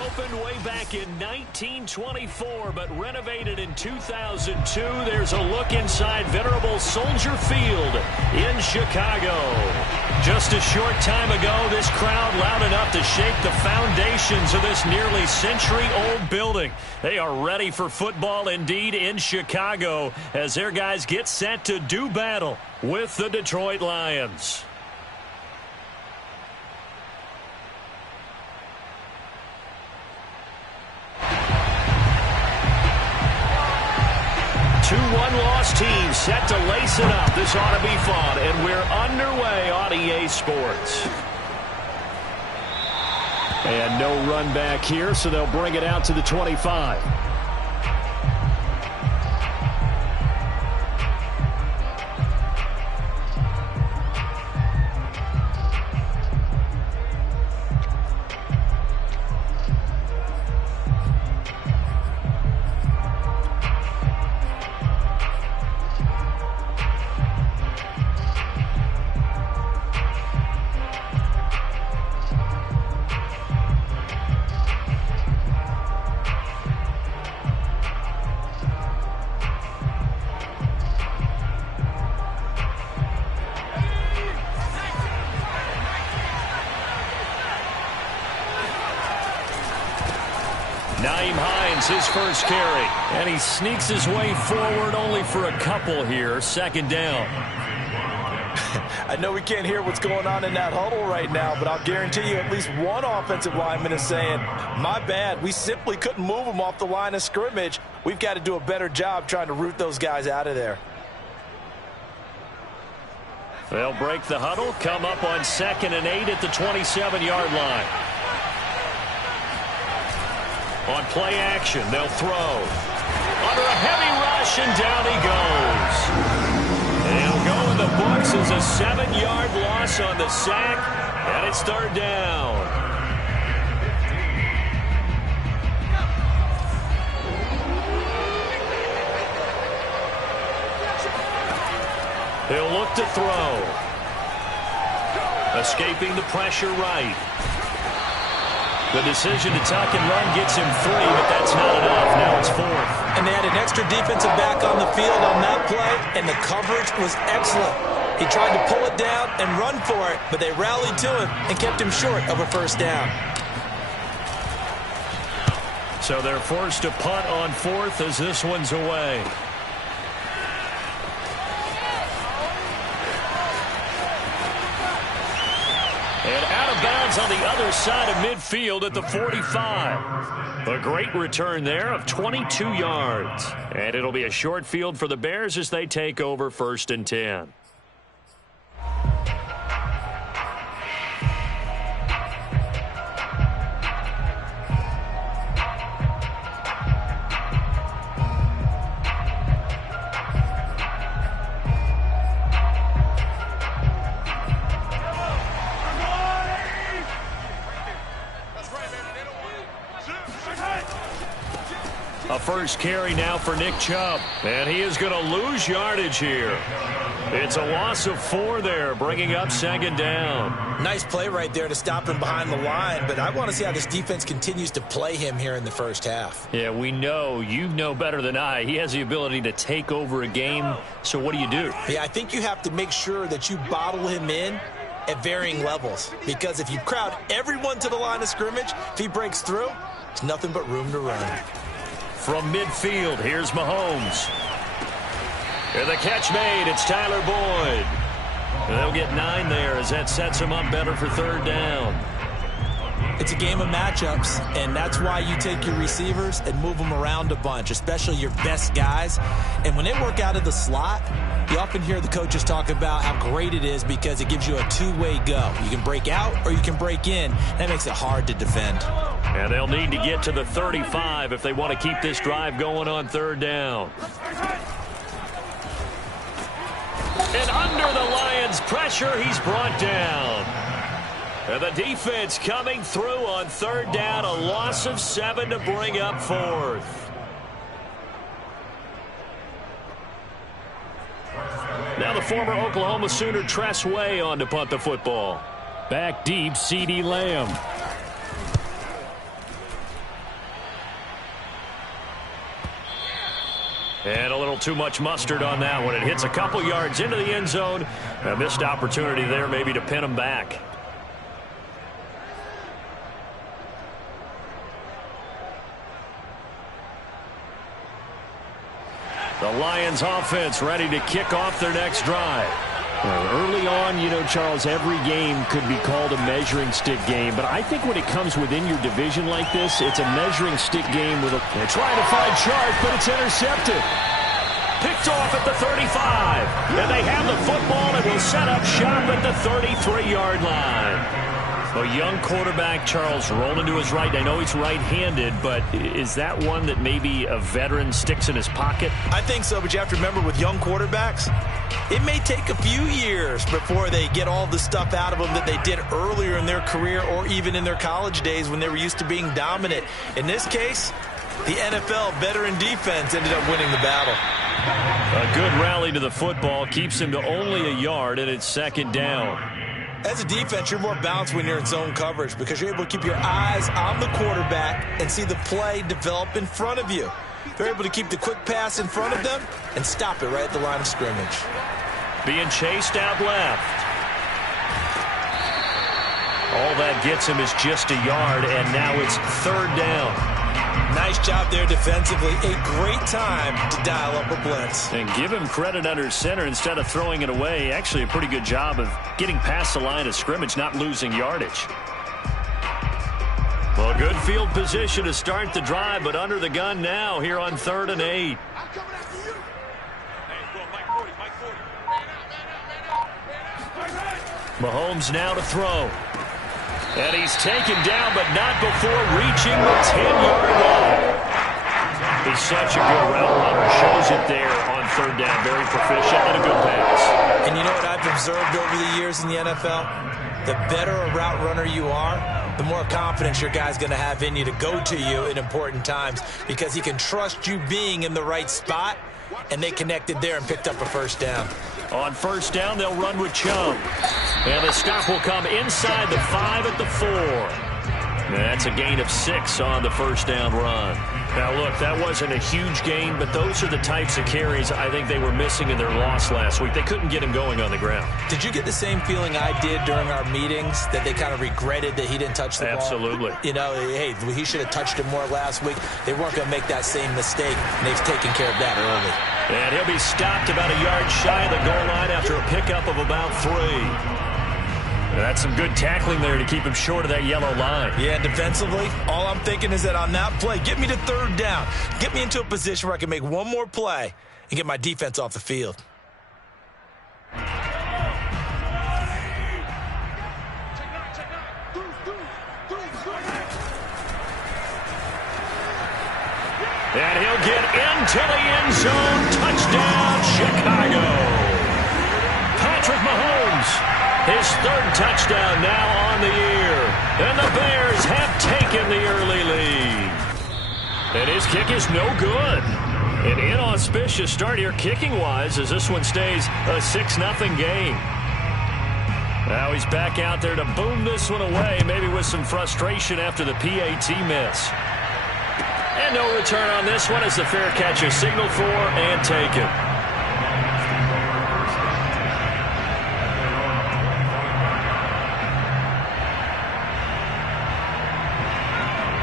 Opened way back in 1924, but renovated in 2002. There's a look inside venerable Soldier Field in Chicago. Just a short time ago, this crowd loud enough to shake the foundations of this nearly century-old building. They are ready for football indeed in Chicago as their guys get set to do battle with the Detroit Lions. Two one-loss teams set to lace it up. This ought to be fun, and we're underway on EA Sports. And no run back here, so they'll bring it out to the 25. His first carry, and he sneaks his way forward only for a couple here. Second down. I know we can't hear what's going on in that huddle right now, but I'll guarantee you at least one offensive lineman is saying, my bad, we simply couldn't move them off the line of scrimmage. We've got to do a better job trying to root those guys out of there. They'll break the huddle, come up on 2nd and 8 at the 27-yard line. On play action, they'll throw. Under a heavy rush, and down he goes. He'll go in the books as a 7-yard loss on the sack, and it's third down. He'll look to throw. Escaping the pressure right. The decision to tuck and run gets him 3, but that's not enough. Now it's 4th. And they had an extra defensive back on the field on that play, and the coverage was excellent. He tried to pull it down and run for it, but they rallied to him and kept him short of a first down. So they're forced to punt on 4th as this one's away. And out of bounds on the other side of midfield at the 45. A great return there of 22 yards. And it'll be a short field for the Bears as they take over 1st and 10. A first carry now for Nick Chubb. And he is going to lose yardage here. It's a loss of 4 there, bringing up 2nd down. Nice play right there to stop him behind the line, but I want to see how this defense continues to play him here in the first half. Yeah, we know. You know better than I. He has the ability to take over a game, so what do you do? Yeah, I think you have to make sure that you bottle him in at varying levels, because if you crowd everyone to the line of scrimmage, if he breaks through, it's nothing but room to run. From midfield, here's Mahomes. And the catch made, it's Tyler Boyd. And they'll get 9 there as that sets him up better for 3rd down. It's a game of matchups, and that's why you take your receivers and move them around a bunch, especially your best guys. And when they work out of the slot, you often hear the coaches talk about how great it is because it gives you a two-way go. You can break out or you can break in. That makes it hard to defend. And they'll need to get to the 35 if they want to keep this drive going on 3rd down. And under the Lions' pressure, he's brought down. And the defense coming through on 3rd down, a loss of 7 to bring up 4th. Now the former Oklahoma Sooner Tress Way on to punt the football. Back deep, CeeDee Lamb. And a little too much mustard on that one. It hits a couple yards into the end zone. A missed opportunity there maybe to pin them back. The Lions offense ready to kick off their next drive. Early on, you know, Charles, every game could be called a measuring stick game. But I think when it comes within your division like this, it's a measuring stick game with a... They're trying to find Chark, but it's intercepted. Picked off at the 35. And they have the football and will set up shop at the 33-yard line. A young quarterback, Charles, rolling to his right. I know he's right-handed, but is that one that maybe a veteran sticks in his pocket? I think so, but you have to remember with young quarterbacks, it may take a few years before they get all the stuff out of them that they did earlier in their career or even in their college days when they were used to being dominant. In this case, the NFL veteran defense ended up winning the battle. A good rally to the football keeps him to only a yard, and it's second down. As a defense, you're more balanced when you're in zone coverage because you're able to keep your eyes on the quarterback and see the play develop in front of you. You're able to keep the quick pass in front of them and stop it right at the line of scrimmage. Being chased out left. All that gets him is just a yard, and now it's third down. Nice job there defensively. A great time to dial up a blitz. And give him credit under center instead of throwing it away. Actually a pretty good job of getting past the line of scrimmage, not losing yardage. Well, good field position to start the drive, but under the gun now here on 3rd and 8. Mahomes now to throw. And he's taken down, but not before reaching the 10-yard line. He's such a good route runner. Shows it there on 3rd down. Very proficient and a good pass. And you know what I've observed over the years in the NFL? The better a route runner you are, the more confidence your guy's going to have in you to go to you in important times because he can trust you being in the right spot, and they connected there and picked up a first down. On 1st down, they'll run with Chubb. And the stop will come inside the 5 at the 4. That's a gain of 6 on the 1st down run. Now, look, that wasn't a huge gain, but those are the types of carries I think they were missing in their loss last week. They couldn't get him going on the ground. Did you get the same feeling I did during our meetings, that they kind of regretted that he didn't touch the ball? Absolutely. You know, hey, he should have touched it more last week. They weren't going to make that same mistake, and they've taken care of that early. And he'll be stopped about a yard shy of the goal line after a pickup of about 3. That's some good tackling there to keep him short of that yellow line. Yeah, defensively, all I'm thinking is that on that play, get me to 3rd down. Get me into a position where I can make one more play and get my defense off the field. And he'll get into the end zone. Touchdown, Chicago. Patrick Mahomes. His 3rd touchdown now on the year. And the Bears have taken the early lead. And his kick is no good. An inauspicious start here kicking-wise as this one stays a 6-0 game. Now he's back out there to boom this one away, maybe with some frustration after the PAT miss. And no return on this one as the fair catch is signaled for and taken.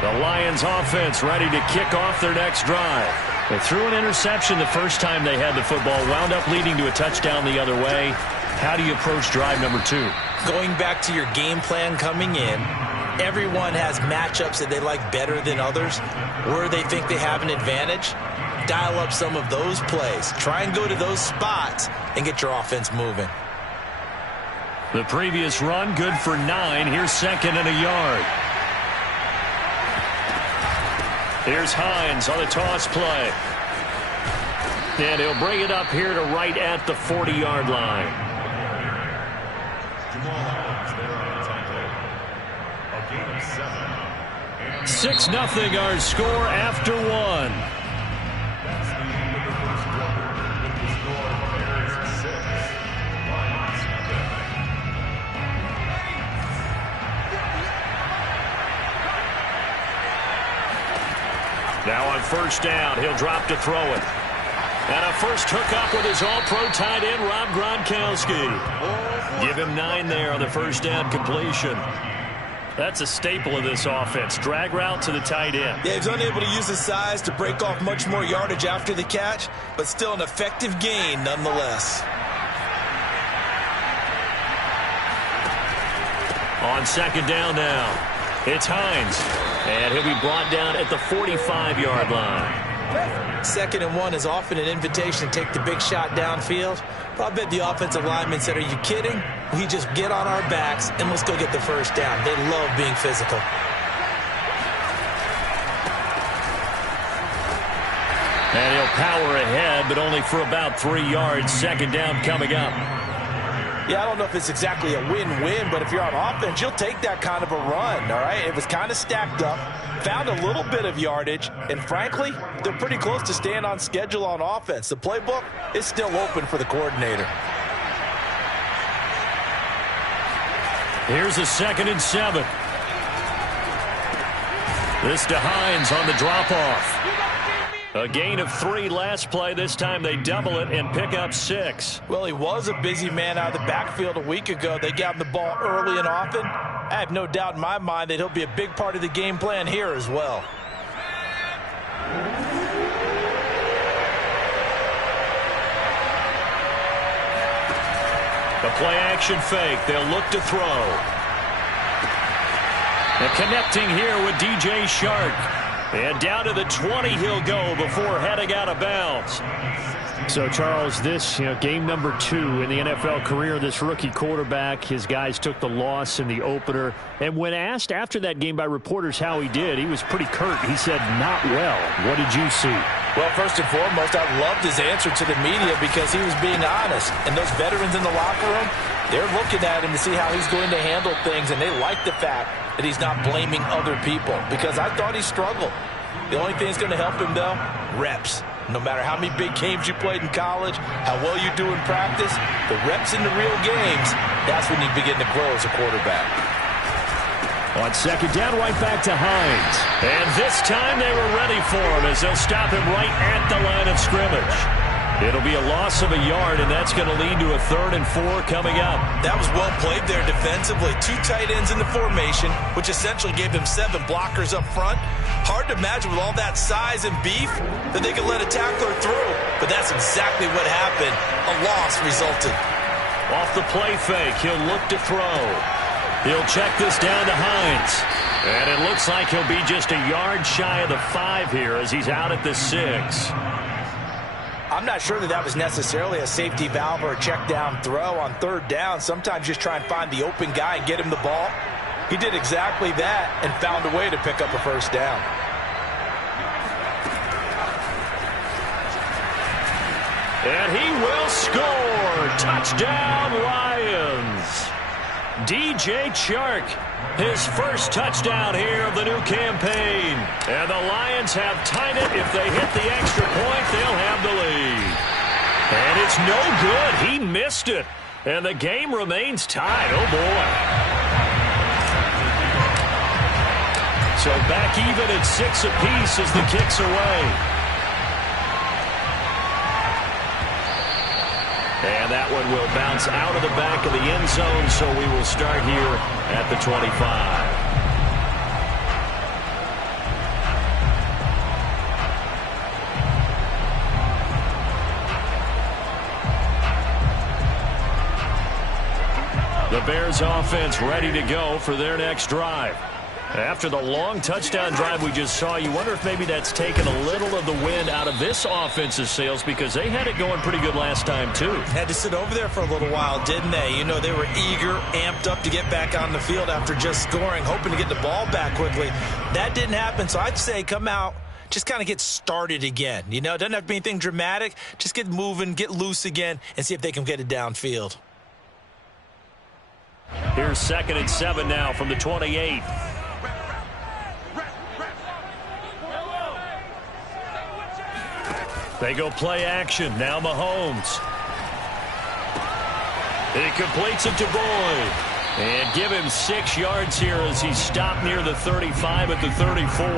The Lions offense ready to kick off their next drive. They threw an interception the first time they had the football, wound up leading to a touchdown the other way. How do you approach drive number 2? Going back to your game plan coming in, everyone has matchups that they like better than others, where they think they have an advantage. Dial up some of those plays. Try and go to those spots and get your offense moving. The previous run, good for 9. Here's 2nd and a yard. Here's Hines on the toss play. And he'll bring it up here to right at the 40-yard line. 6-0 our score after 1. Now on 1st down, he'll drop to throw it. And a first hookup with his all-pro tight end, Rob Gronkowski. Give him 9 there on the first down completion. That's a staple of this offense. Drag route to the tight end. Yeah, he's unable to use his size to break off much more yardage after the catch, but still an effective gain nonetheless. On second down now, it's Hines. And he'll be brought down at the 45-yard line. 2nd and 1 is often an invitation to take the big shot downfield. But I bet the offensive lineman said, are you kidding? We just get on our backs and let's go get the first down. They love being physical. And he'll power ahead, but only for about 3 yards. Second down coming up. Yeah, I don't know if it's exactly a win-win, but if you're on offense, you'll take that kind of a run, all right? It was kind of stacked up, found a little bit of yardage, and frankly, they're pretty close to staying on schedule on offense. The playbook is still open for the coordinator. Here's a 2nd and 7. This to Hines on the drop-off. A gain of 3 last play. This time they double it and pick up 6. Well, he was a busy man out of the backfield a week ago. They got him the ball early and often. I have no doubt in my mind that he'll be a big part of the game plan here as well. The play-action fake. They'll look to throw. And connecting here with DJ Shark. And down to the 20 he'll go before heading out of bounds. So, Charles, this, game number 2 in the NFL career, this rookie quarterback, his guys took the loss in the opener. And when asked after that game by reporters how he did, he was pretty curt. He said, not well. What did you see? Well, first and foremost, I loved his answer to the media because he was being honest. And those veterans in the locker room, they're looking at him to see how he's going to handle things, and they like the fact that he's not blaming other people because I thought he struggled. The only thing that's going to help him, though, reps. No matter how many big games you played in college, how well you do in practice, the reps in the real games, that's when you begin to grow as a quarterback. On second down, right back to Hines. And this time they were ready for him as they'll stop him right at the line of scrimmage. It'll be a loss of a yard, and that's going to lead to a 3rd and 4 coming up. That was well played there defensively. 2 tight ends in the formation, which essentially gave them 7 blockers up front. Hard to imagine with all that size and beef that they could let a tackler through. But that's exactly what happened. A loss resulted. Off the play fake, he'll look to throw. He'll check this down to Hines. And it looks like he'll be just a yard shy of the 5 here as he's out at the 6. I'm not sure that was necessarily a safety valve or a check down throw on 3rd down. Sometimes just try and find the open guy and get him the ball. He did exactly that and found a way to pick up a first down. And he will score. Touchdown, Lions. DJ Chark, his first touchdown here of the new campaign. And the Lions have tied it. If they hit the extra point, they'll have the lead. And it's no good. He missed it. And the game remains tied. Oh, boy. So back even at 6 apiece as the kick's away. And that one will bounce out of the back of the end zone, so we will start here at the 25. The Bears offense ready to go for their next drive. After the long touchdown drive we just saw, you wonder if maybe that's taken a little of the wind out of this offense's sails because they had it going pretty good last time, too. Had to sit over there for a little while, didn't they? You know, they were eager, amped up to get back on the field after just scoring, hoping to get the ball back quickly. That didn't happen, so I'd say come out, just kind of get started again. You know, it doesn't have to be anything dramatic. Just get moving, get loose again, and see if they can get it downfield. Here's 2nd and 7 now from the 28. They go play action. Now Mahomes. He completes it to Boyd. And give him 6 yards here as he's stopped near the 35 at the 34.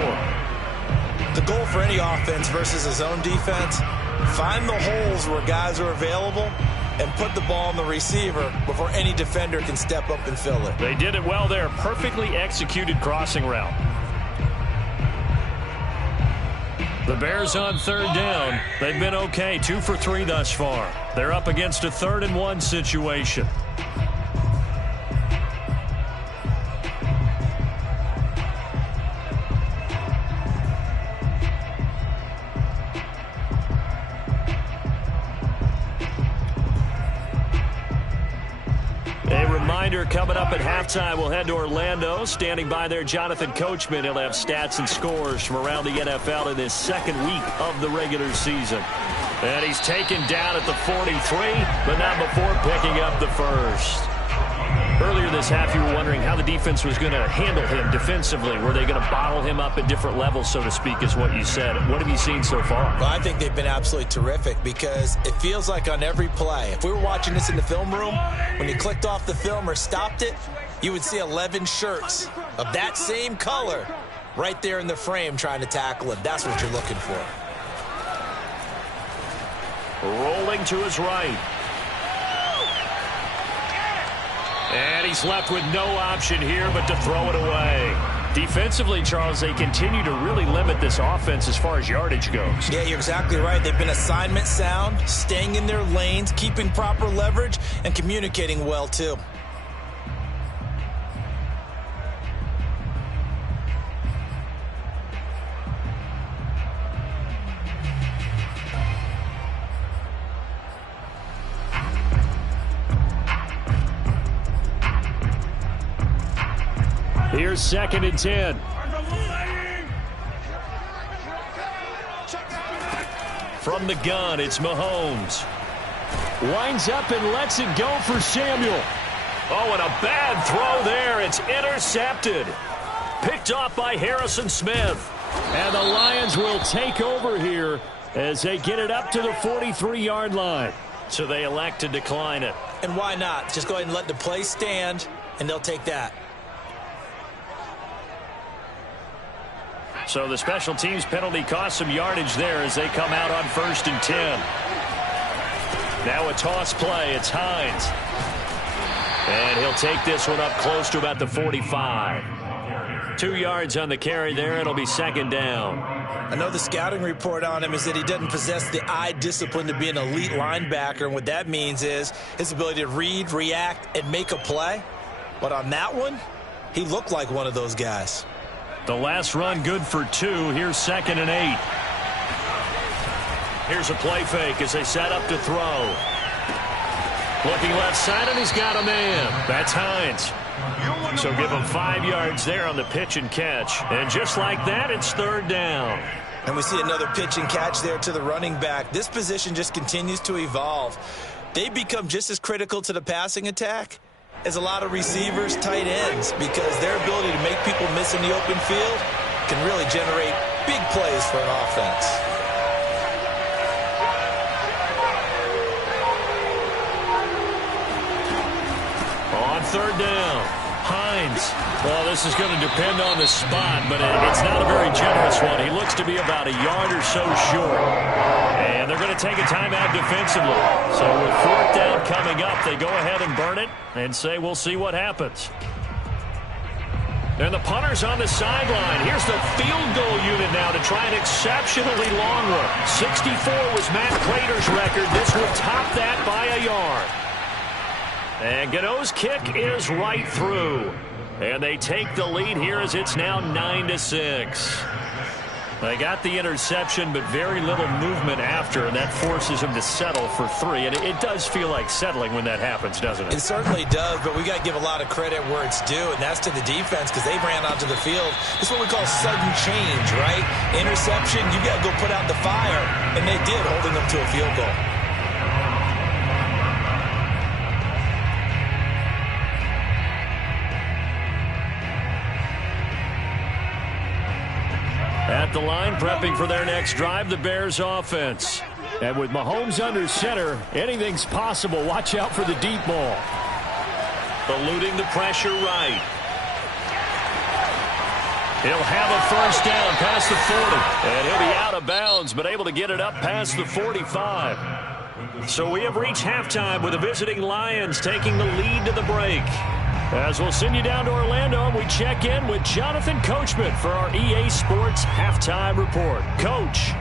The goal for any offense versus his own defense Find the holes where guys are available and put the ball on the receiver before any defender can step up and fill it. They did it well there. Perfectly executed crossing route. The Bears on third down. They've been okay. 2 for 3 thus far. They're up against a 3rd and 1 situation. Coming up at halftime, we'll head to Orlando. Standing by there, Jonathan Coachman. He'll have stats and scores from around the NFL in this second week of the regular season. And he's taken down at the 43, but not before picking up the first. Earlier this half, you were wondering how the defense was going to handle him defensively. Were they going to bottle him up at different levels, so to speak, is what you said. What have you seen so far? Well, I think they've been absolutely terrific because it feels like on every play, if we were watching this in the film room, when you clicked off the film or stopped it, you would see 11 shirts of that same color right there in the frame trying to tackle him. That's what you're looking for. Rolling to his right. And he's left with no option here but to throw it away. Defensively, Charles, they continue to really limit this offense as far as yardage goes. Yeah, you're exactly right. They've been assignment sound, staying in their lanes, keeping proper leverage, and communicating well, too. Here's 2nd and 10. From the gun, it's Mahomes. Winds up and lets it go for Samuel. Oh, and a bad throw there. It's intercepted. Picked off by Harrison Smith. And the Lions will take over here as they get it up to the 43-yard line. So they elect to decline it. And why not? Just go ahead and let the play stand, and they'll take that. So the special teams penalty cost some yardage there as they come out on 1st and 10. Now a toss play. It's Hines. And he'll take this one up close to about the 45. 2 yards on the carry there. It'll be 2nd down. I know the scouting report on him is that he doesn't possess the eye discipline to be an elite linebacker. And what that means is his ability to read, react, and make a play. But on that one, he looked like one of those guys. The last run good for 2. Here's 2nd and 8. Here's a play fake as they set up to throw. Looking left side, and he's got a man. That's Hines. So give him 5 yards there on the pitch and catch. And just like that, it's 3rd down. And we see another pitch and catch there to the running back. This position just continues to evolve. They become just as critical to the passing attack as a lot of receivers, tight ends, because their ability to make people miss in the open field can really generate big plays for an offense. On 3rd down, Hines. Well, this is going to depend on the spot, but it's not a very generous one. He looks to be about a yard or so short. And they're going to take a timeout defensively. So with 4th down coming up, they go ahead and burn it and say we'll see what happens. And the punter's on the sideline. Here's the field goal unit now to try an exceptionally long one. 64 was Matt Prater's record. This will top that by a yard. And Gano's kick is right through. And they take the lead here as it's now 9-6. They got the interception, but very little movement after, and that forces him to settle for 3. And it does feel like settling when that happens, doesn't it? It certainly does, but we got to give a lot of credit where it's due, and that's to the defense because they ran onto the field. This is what we call sudden change, right? Interception, you got to go put out the fire, and they did, holding them to a field goal. At the line, prepping for their next drive, the Bears offense. And with Mahomes under center, anything's possible. Watch out for the deep ball. Eluding the pressure right. He'll have a first down past the 40. And he'll be out of bounds, but able to get it up past the 45. So we have reached halftime with the visiting Lions taking the lead to the break. As we'll send you down to Orlando, and we check in with Jonathan Coachman for our EA Sports Halftime Report. Coach.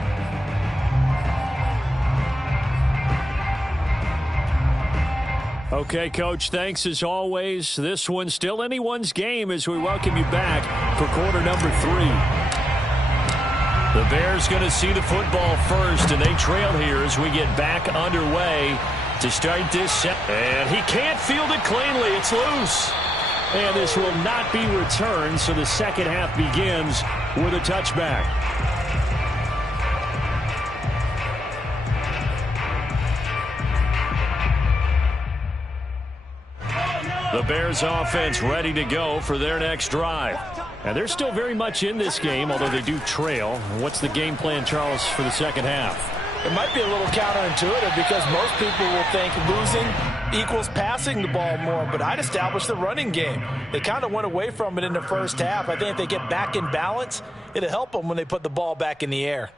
Okay, Coach, thanks as always. This one's still anyone's game as we welcome you back for quarter number 3. The Bears going to see the football first, and they trail here as we get back underway to start this set. And he can't field it cleanly. It's loose. And this will not be returned, so the second half begins with a touchback. The Bears offense ready to go for their next drive. And they're still very much in this game, although they do trail. What's the game plan, Charles, for the second half? It might be a little counterintuitive because most people will think losing equals passing the ball more, but I'd establish the running game. They kind of went away from it in the first half. I think if they get back in balance, it'll help them when they put the ball back in the air.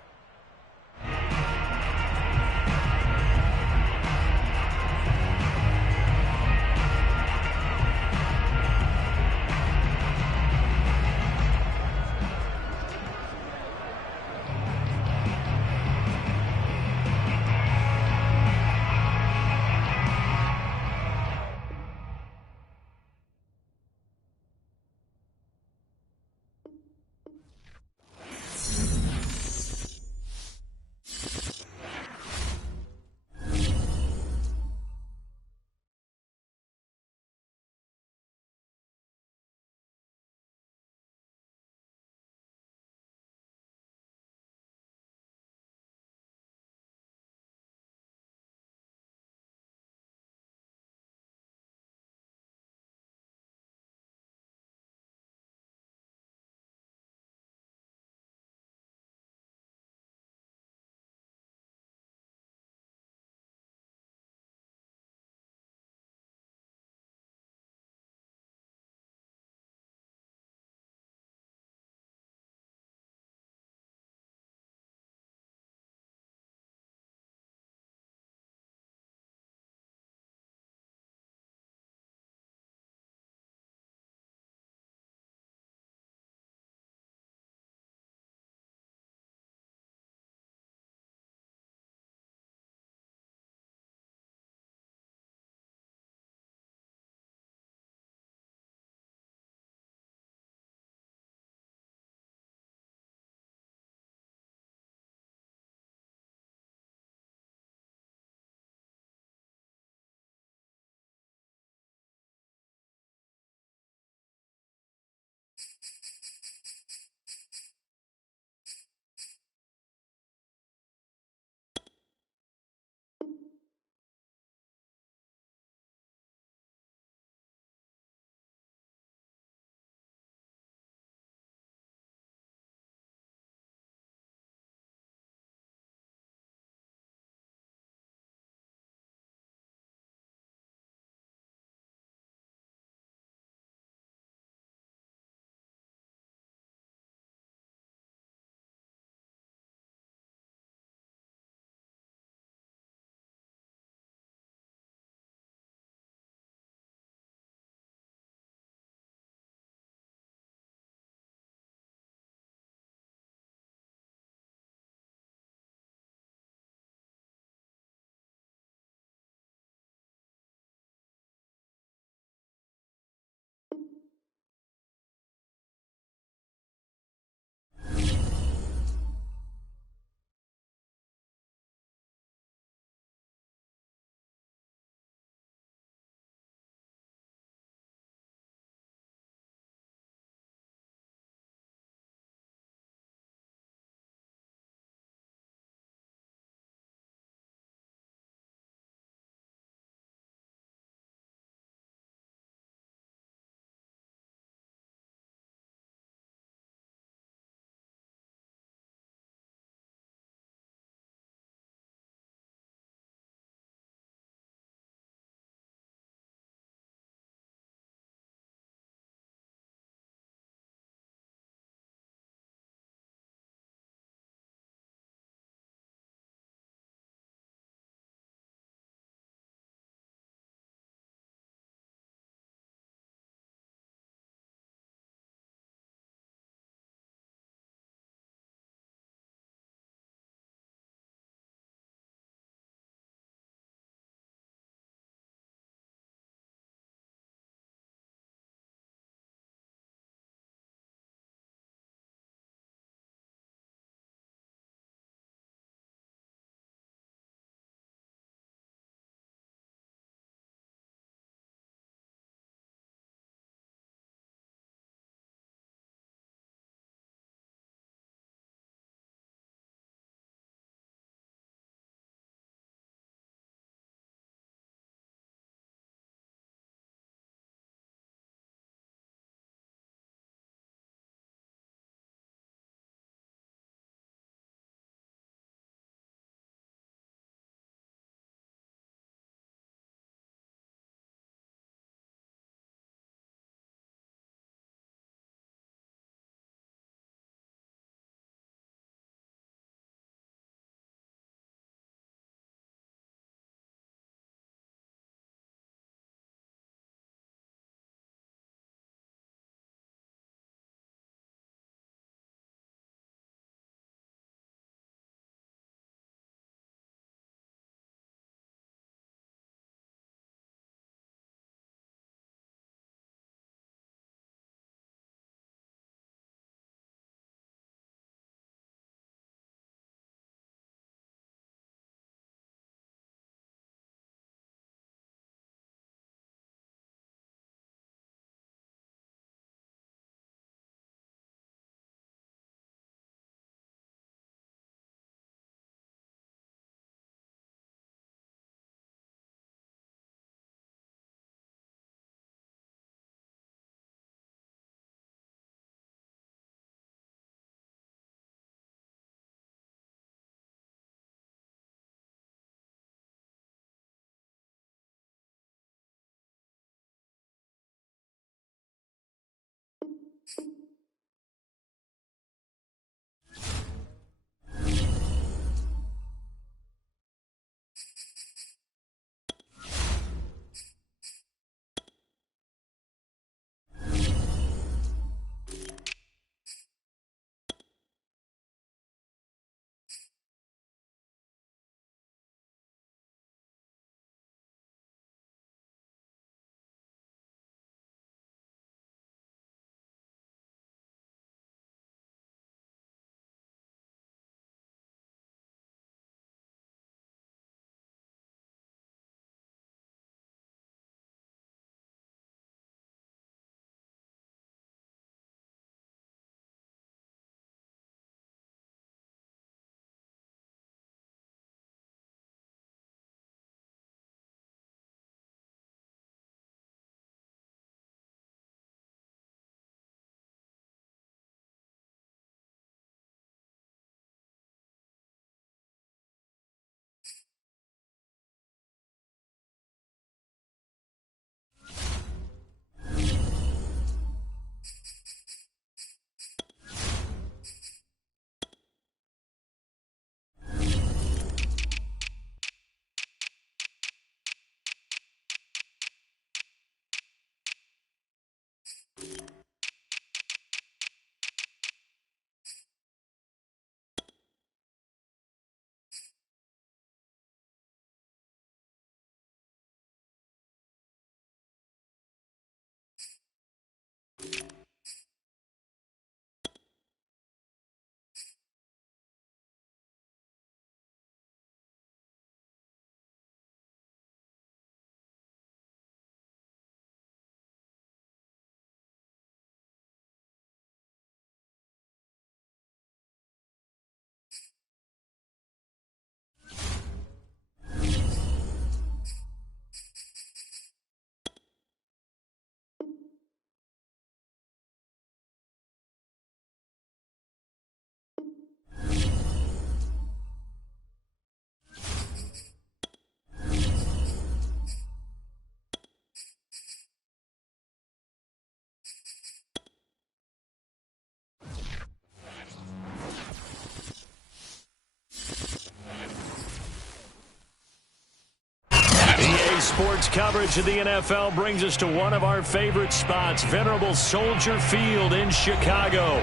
sports coverage of the NFL brings us to one of our favorite spots, venerable Soldier Field in Chicago.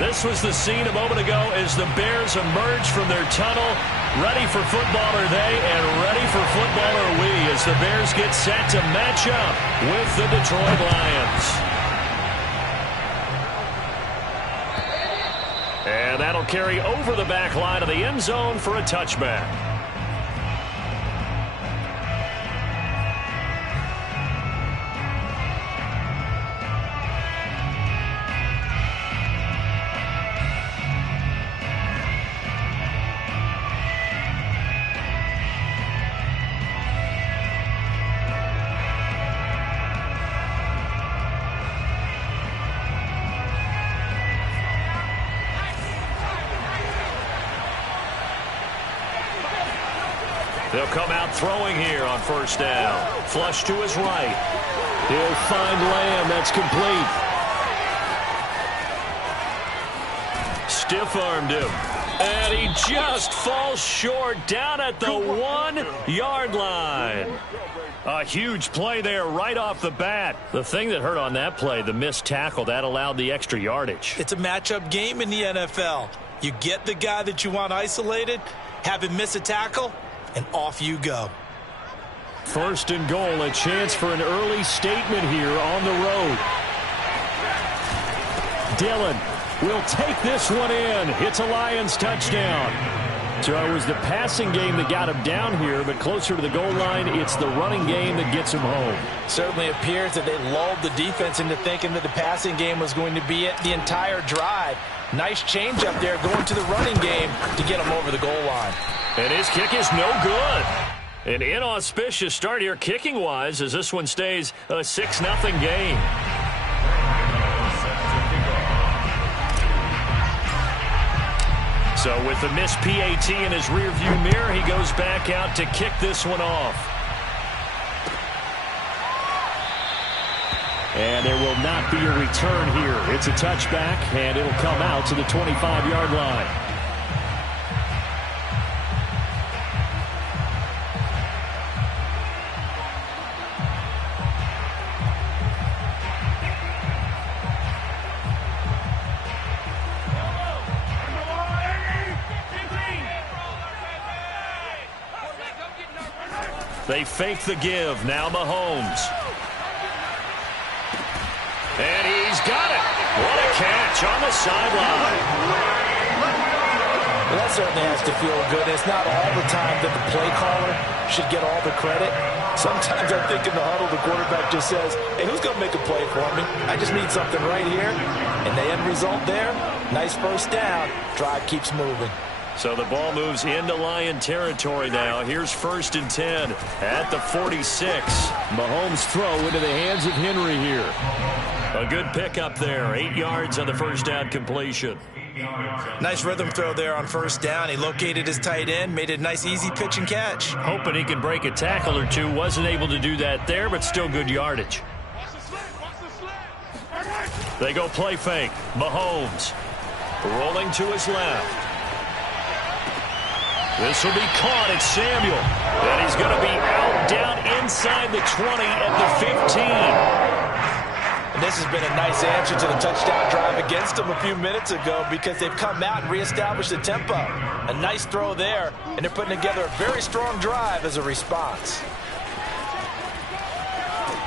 This was the scene a moment ago as the Bears emerged from their tunnel. Ready for football are they, and ready for football are we, as the Bears get set to match up with the Detroit Lions. And that'll carry over the back line of the end zone for a touchback. They'll come out throwing here on first down. Flush to his right. He'll find Lamb. That's complete. Stiff-armed him. And he just falls short down at the 1-yard line. A huge play there right off the bat. The thing that hurt on that play, the missed tackle, that allowed the extra yardage. It's a matchup game in the NFL. You get the guy that you want isolated, have him miss a tackle, and off you go. First and goal, a chance for an early statement here on the road. Dillon will take this one in. It's a Lions touchdown. So it was the passing game that got him down here, but closer to the goal line, it's the running game that gets him home. Certainly appears that they lulled the defense into thinking that the passing game was going to be it the entire drive. Nice change up there going to the running game to get him over the goal line. And his kick is no good. An inauspicious start here kicking-wise as this one stays a 6-0 game. So with the missed PAT in his rearview mirror, he goes back out to kick this one off. And there will not be a return here. It's a touchback, and it'll come out to the 25-yard line. They fake the give. Now Mahomes. And he's got it. What a catch on the sideline. Well, that certainly has to feel good. It's not all the time that the play caller should get all the credit. Sometimes I think in the huddle, the quarterback just says, hey, who's going to make a play for me? I just need something right here. And the end result there, nice first down. Drive keeps moving. So the ball moves into Lion territory now. Here's 1st and 10 at the 46. Mahomes' throw into the hands of Henry here. A good pickup there. 8 yards on the first down completion. Nice rhythm throw there on first down. He located his tight end, made a nice easy pitch and catch. Hoping he can break a tackle or two. Wasn't able to do that there, but still good yardage. They go play fake. Mahomes rolling to his left. This will be caught. It's Samuel. And he's going to be out down inside the 20 at the 15. And this has been a nice answer to the touchdown drive against them a few minutes ago because they've come out and reestablished the tempo. A nice throw there, and they're putting together a very strong drive as a response.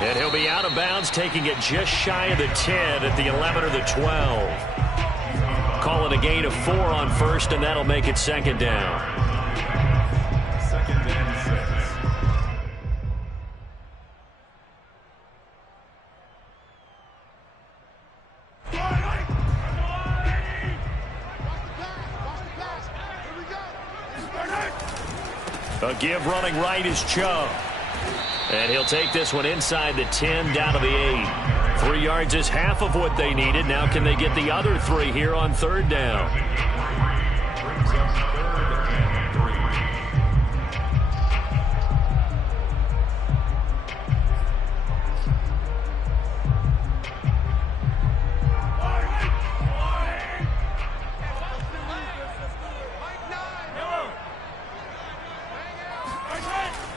And he'll be out of bounds, taking it just shy of the 10 at the 11 or the 12. Call it a gain of 4 on first, and that'll make it 2nd down. A give running right is Chubb. And he'll take this one inside the 10 down to the 8. 3 yards is half of what they needed. Now can they get the other 3 here on 3rd down?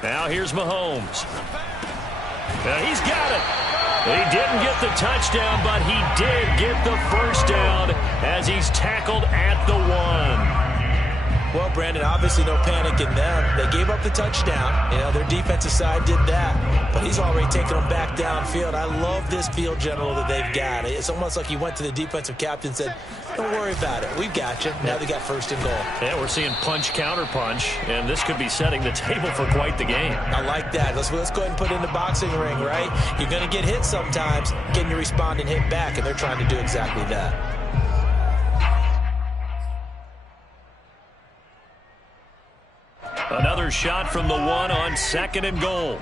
Now here's Mahomes. He's got it. He didn't get the touchdown, but he did get the first down as he's tackled at the 1. Well, Brandon, obviously no panic in them. They gave up the touchdown. You know, their defensive side did that. But he's already taken them back downfield. I love this field general that they've got. It's almost like he went to the defensive captain and said, don't worry about it. We've got you. Now they got first and goal. Yeah, we're seeing punch, counter punch, and this could be setting the table for quite the game. I like that. Let's go ahead and put it in the boxing ring, right? You're going to get hit sometimes. Can you respond and hit back? And they're trying to do exactly that. Another shot from the 1 on 2nd and goal.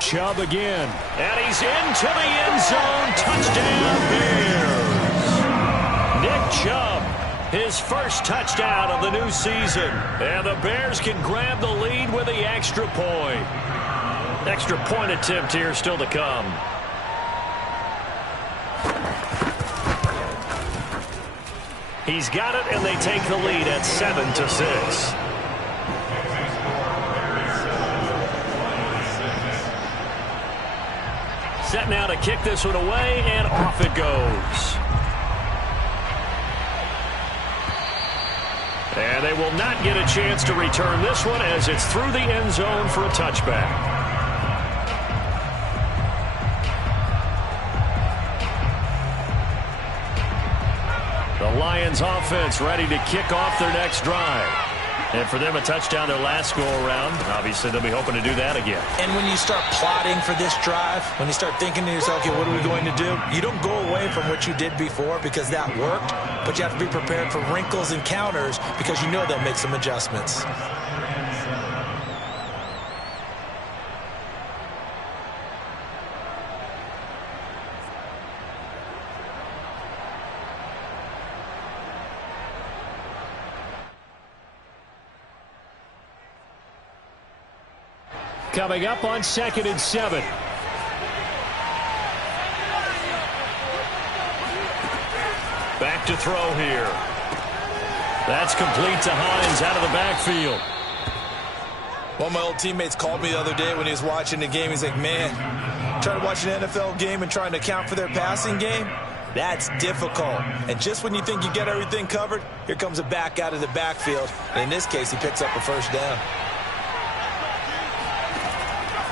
Chubb again. And he's into the end zone. Touchdown, Bears. Nick Chubb, his first touchdown of the new season. And the Bears can grab the lead with the extra point. Extra point attempt here still to come. He's got it, and they take the lead at 7-6. Set now to kick this one away, and off it goes. And they will not get a chance to return this one as it's through the end zone for a touchback. The Lions offense ready to kick off their next drive. And for them, a touchdown their last go-around. Obviously, they'll be hoping to do that again. And when you start plotting for this drive, when you start thinking to yourself, okay, what are we going to do? You don't go away from what you did before because that worked, but you have to be prepared for wrinkles and counters because you know they'll make some adjustments. Coming up on 2nd and 7. Back to throw here. That's complete to Hines out of the backfield. One of my old teammates called me the other day when he was watching the game. He's like, man, trying to watch an NFL game and trying to account for their passing game, that's difficult. And just when you think you get everything covered, here comes a back out of the backfield. And in this case, he picks up a first down.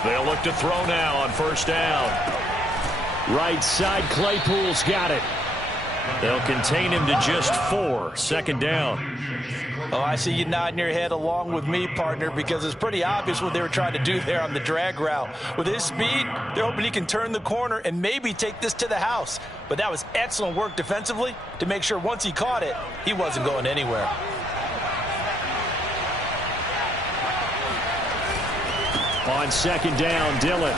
They'll look to throw now on first down. Right side, Claypool's got it. They'll contain him to just 4. 2nd down. Oh, I see you nodding your head along with me, partner, because it's pretty obvious what they were trying to do there on the drag route. With his speed, they're hoping he can turn the corner and maybe take this to the house. But that was excellent work defensively to make sure once he caught it, he wasn't going anywhere. On 2nd down, Dillon.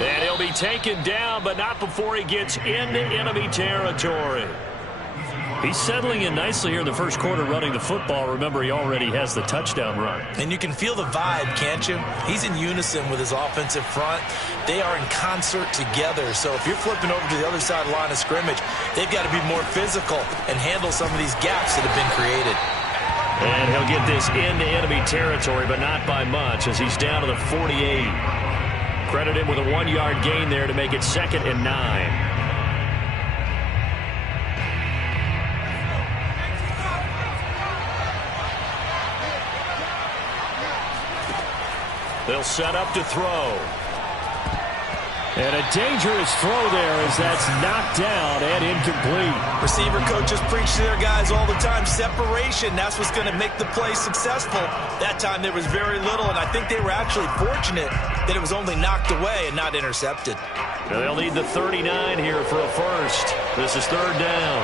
And he'll be taken down, but not before he gets into enemy territory. He's settling in nicely here in the first quarter running the football. Remember, he already has the touchdown run. And you can feel the vibe, can't you? He's in unison with his offensive front. They are in concert together. So if you're flipping over to the other side of the line of scrimmage, they've got to be more physical and handle some of these gaps that have been created. And he'll get this into enemy territory, but not by much as he's down to the 48. Credit him with a 1-yard gain there to make it 2nd and 9. They'll set up to throw. And a dangerous throw there as that's knocked down and incomplete. Receiver coaches preach to their guys all the time. Separation, that's what's going to make the play successful. That time there was very little, and I think they were actually fortunate that it was only knocked away and not intercepted. They'll need the 39 here for a first. This is 3rd down.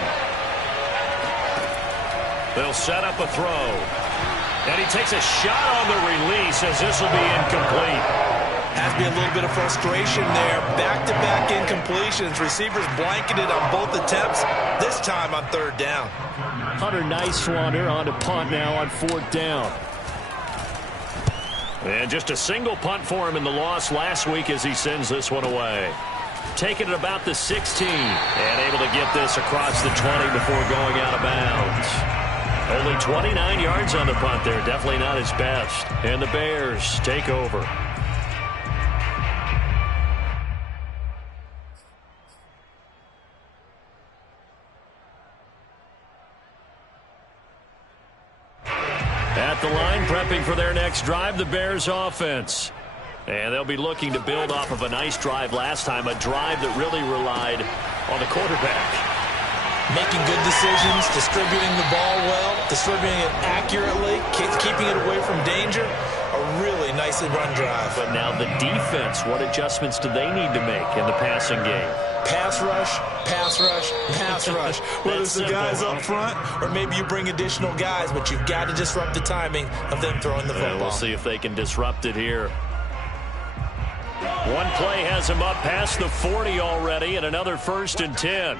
They'll set up a throw. And he takes a shot on the release as this will be incomplete. Has to be a little bit of frustration there. Back-to-back incompletions. Receivers blanketed on both attempts, this time on 3rd down. Hunter Nice-Swander on to punt now on 4th down. And just a single punt for him in the loss last week as he sends this one away. Taking it about the 16 and able to get this across the 20 before going out of bounds. Only 29 yards on the punt there. Definitely not his best. And the Bears take over. At the line, prepping for their next drive, the Bears offense. And they'll be looking to build off of a nice drive last time, a drive that really relied on the quarterback. Making good decisions, distributing the ball well, distributing it accurately, keeping it away from danger. A really nicely run drive. But now the defense, what adjustments do they need to make in the passing game? Pass rush, pass rush, pass rush. Whether it's the guys up front or maybe you bring additional guys, but you've got to disrupt the timing of them throwing the football. We'll see if they can disrupt it here. One play has him up past the 40 already, and another 1st and 10.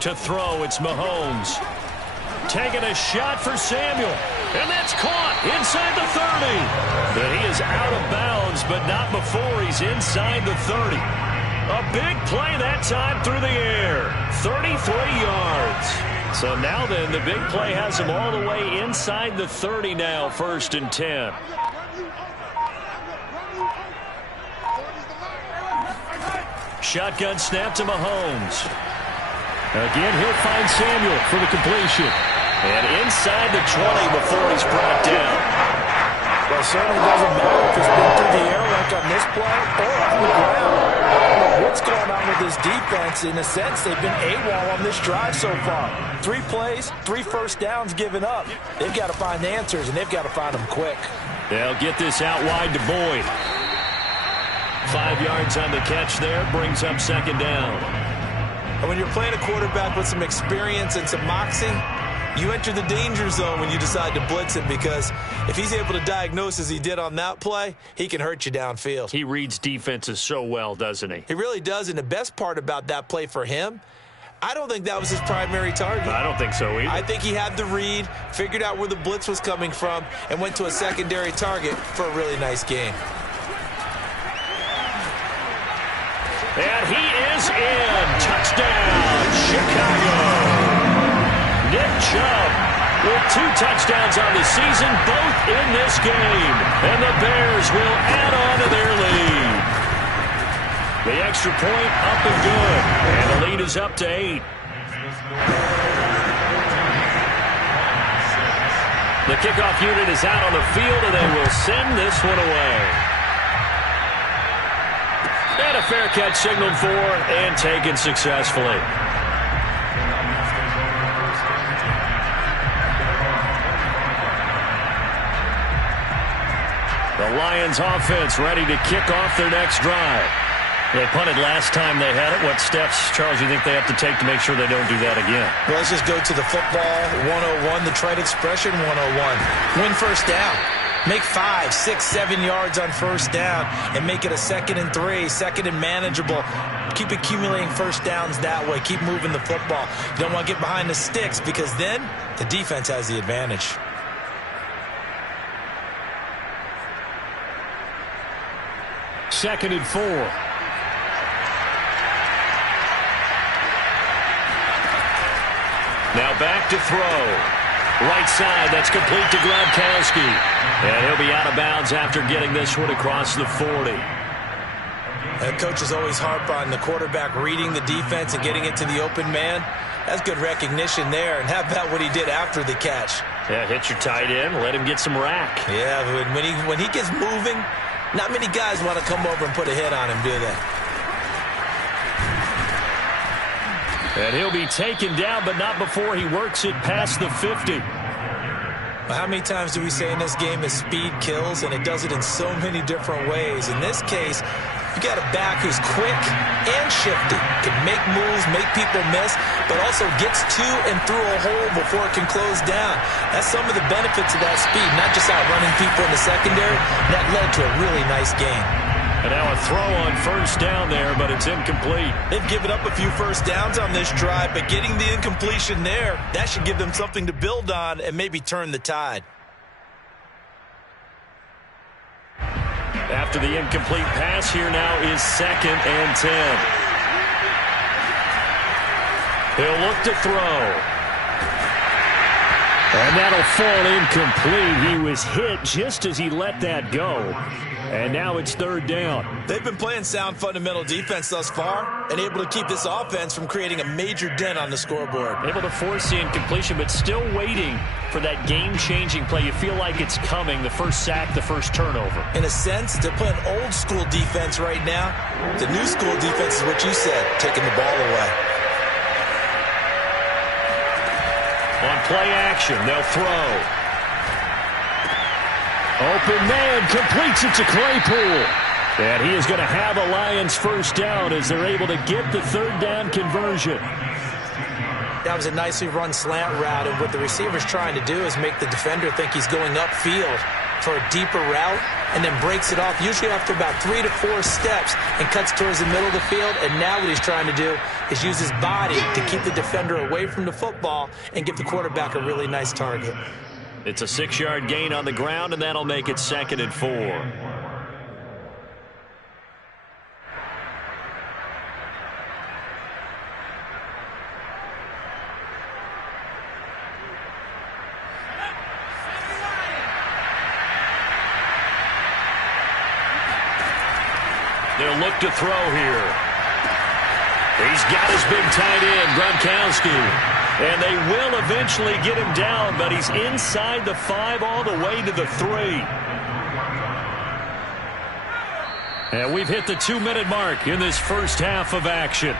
To throw, it's Mahomes. Taking a shot for Samuel. And that's caught inside the 30. But he is out of bounds, but not before he's inside the 30. A big play that time through the air. 33 yards. So now then, the big play has him all the way inside the 30 now, 1st and 10. Shotgun snap to Mahomes. Again, he'll find Samuel for the completion. And inside the 20 before he's brought down. Well, it certainly doesn't matter if it's been through the air like on this play or on the ground. I don't know what's going on with this defense. In a sense, they've been AWOL on this drive so far. 3 plays, 3 first downs given up. They've got to find the answers, and they've got to find them quick. They'll get this out wide to Boyd. 5 yards on the catch there, brings up 2nd down. And when you're playing a quarterback with some experience and some moxie, you enter the danger zone when you decide to blitz him, because if he's able to diagnose as he did on that play, he can hurt you downfield. He reads defenses so well, doesn't he? He really does, and the best part about that play for him, I don't think that was his primary target. I don't think so either. I think he had the read, figured out where the blitz was coming from, and went to a secondary target for a really nice game. And he is in. Touchdown, Chicago. Nick Chubb with 2 touchdowns on the season, both in this game. And the Bears will add on to their lead. The extra point up and good. And the lead is up to 8. The kickoff unit is out on the field, and they will send this one away. And a fair catch signaled for and taken successfully. The Lions offense ready to kick off their next drive. They punted last time they had it. What steps, Charles, you think they have to take to make sure they don't do that again? Well, let's just go to the football 101, the trite expression 101. Win first down. Make 5, 6, 7 yards on first down and make it a 2nd and 3, 2nd and manageable. Keep accumulating first downs that way. Keep moving the football. You don't want to get behind the sticks, because then the defense has the advantage. Second and 4. Now back to throw. Right side, that's complete to Gronkowski. And he'll be out of bounds after getting this one across the 40. Coaches always harp on the quarterback reading the defense and getting it to the open man. That's good recognition there. And how about what he did after the catch? Yeah, hit your tight end, let him get some rack. Yeah, when he gets moving, not many guys want to come over and put a hit on him, do they? And he'll be taken down, but not before he works it past the 50. Well, how many times do we say in this game that speed kills, and it does it in so many different ways? In this case, you got a back who's quick and shifty, can make moves, make people miss, but also gets to and through a hole before it can close down. That's some of the benefits of that speed, not just outrunning people in the secondary. That led to a really nice game. And now a throw on first down there, but it's incomplete. They've given up a few first downs on this drive, but getting the incompletion there, that should give them something to build on and maybe turn the tide. After the incomplete pass, here now is 2nd and 10. He'll look to throw. And that'll fall incomplete. He was hit just as he let that go. And now it's 3rd down. They've been playing sound fundamental defense thus far and able to keep this offense from creating a major dent on the scoreboard. Able to force the incompletion, but still waiting for that game-changing play. You feel like it's coming, the first sack, the first turnover. In a sense, they're playing old-school defense right now. The new school defense is what you said, taking the ball away. On play action, they'll throw. Open man, completes it to Claypool. And he is going to have a Lions first down as they're able to get the 3rd down conversion. That was a nicely run slant route, and what the receiver's trying to do is make the defender think he's going upfield for a deeper route, and then breaks it off, usually after about 3 to 4 steps, and cuts towards the middle of the field. And now what he's trying to do is use his body to keep the defender away from the football and give the quarterback a really nice target. It's a 6-yard gain on the ground, and that'll make it 2nd and 4. They'll look to throw here. He's got his big tight end, Gronkowski. And they will eventually get him down, but he's inside the 5 all the way to the 3. And we've hit the 2-minute mark in this first half of action.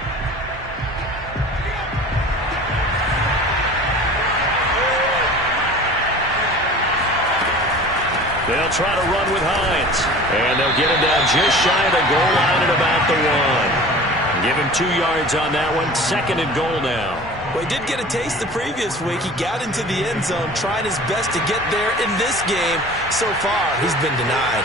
They'll try to run with Hines. And they'll get him down just shy of the goal line at about the 1. Give him 2 yards on that one. 2nd and goal now. Well, he did get a taste the previous week. He got into the end zone, trying his best to get there in this game. So far, he's been denied.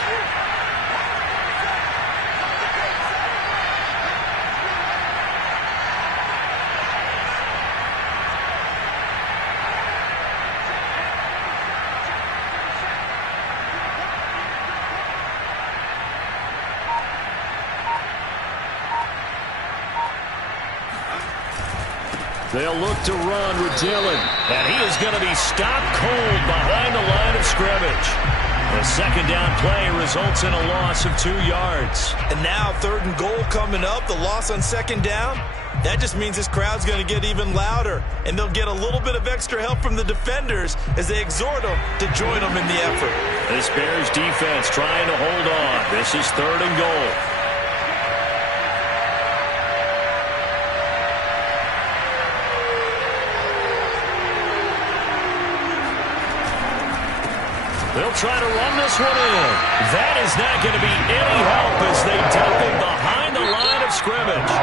They'll look to run with Dillon. And he is going to be stopped cold behind the line of scrimmage. The 2nd down play results in a loss of 2 yards. And now 3rd and goal coming up. The loss on 2nd down. That just means this crowd's going to get even louder. And they'll get a little bit of extra help from the defenders as they exhort them to join them in the effort. This Bears defense trying to hold on. This is 3rd and goal. They'll try to run this one in. That is not going to be any help as they dump him behind the line of scrimmage.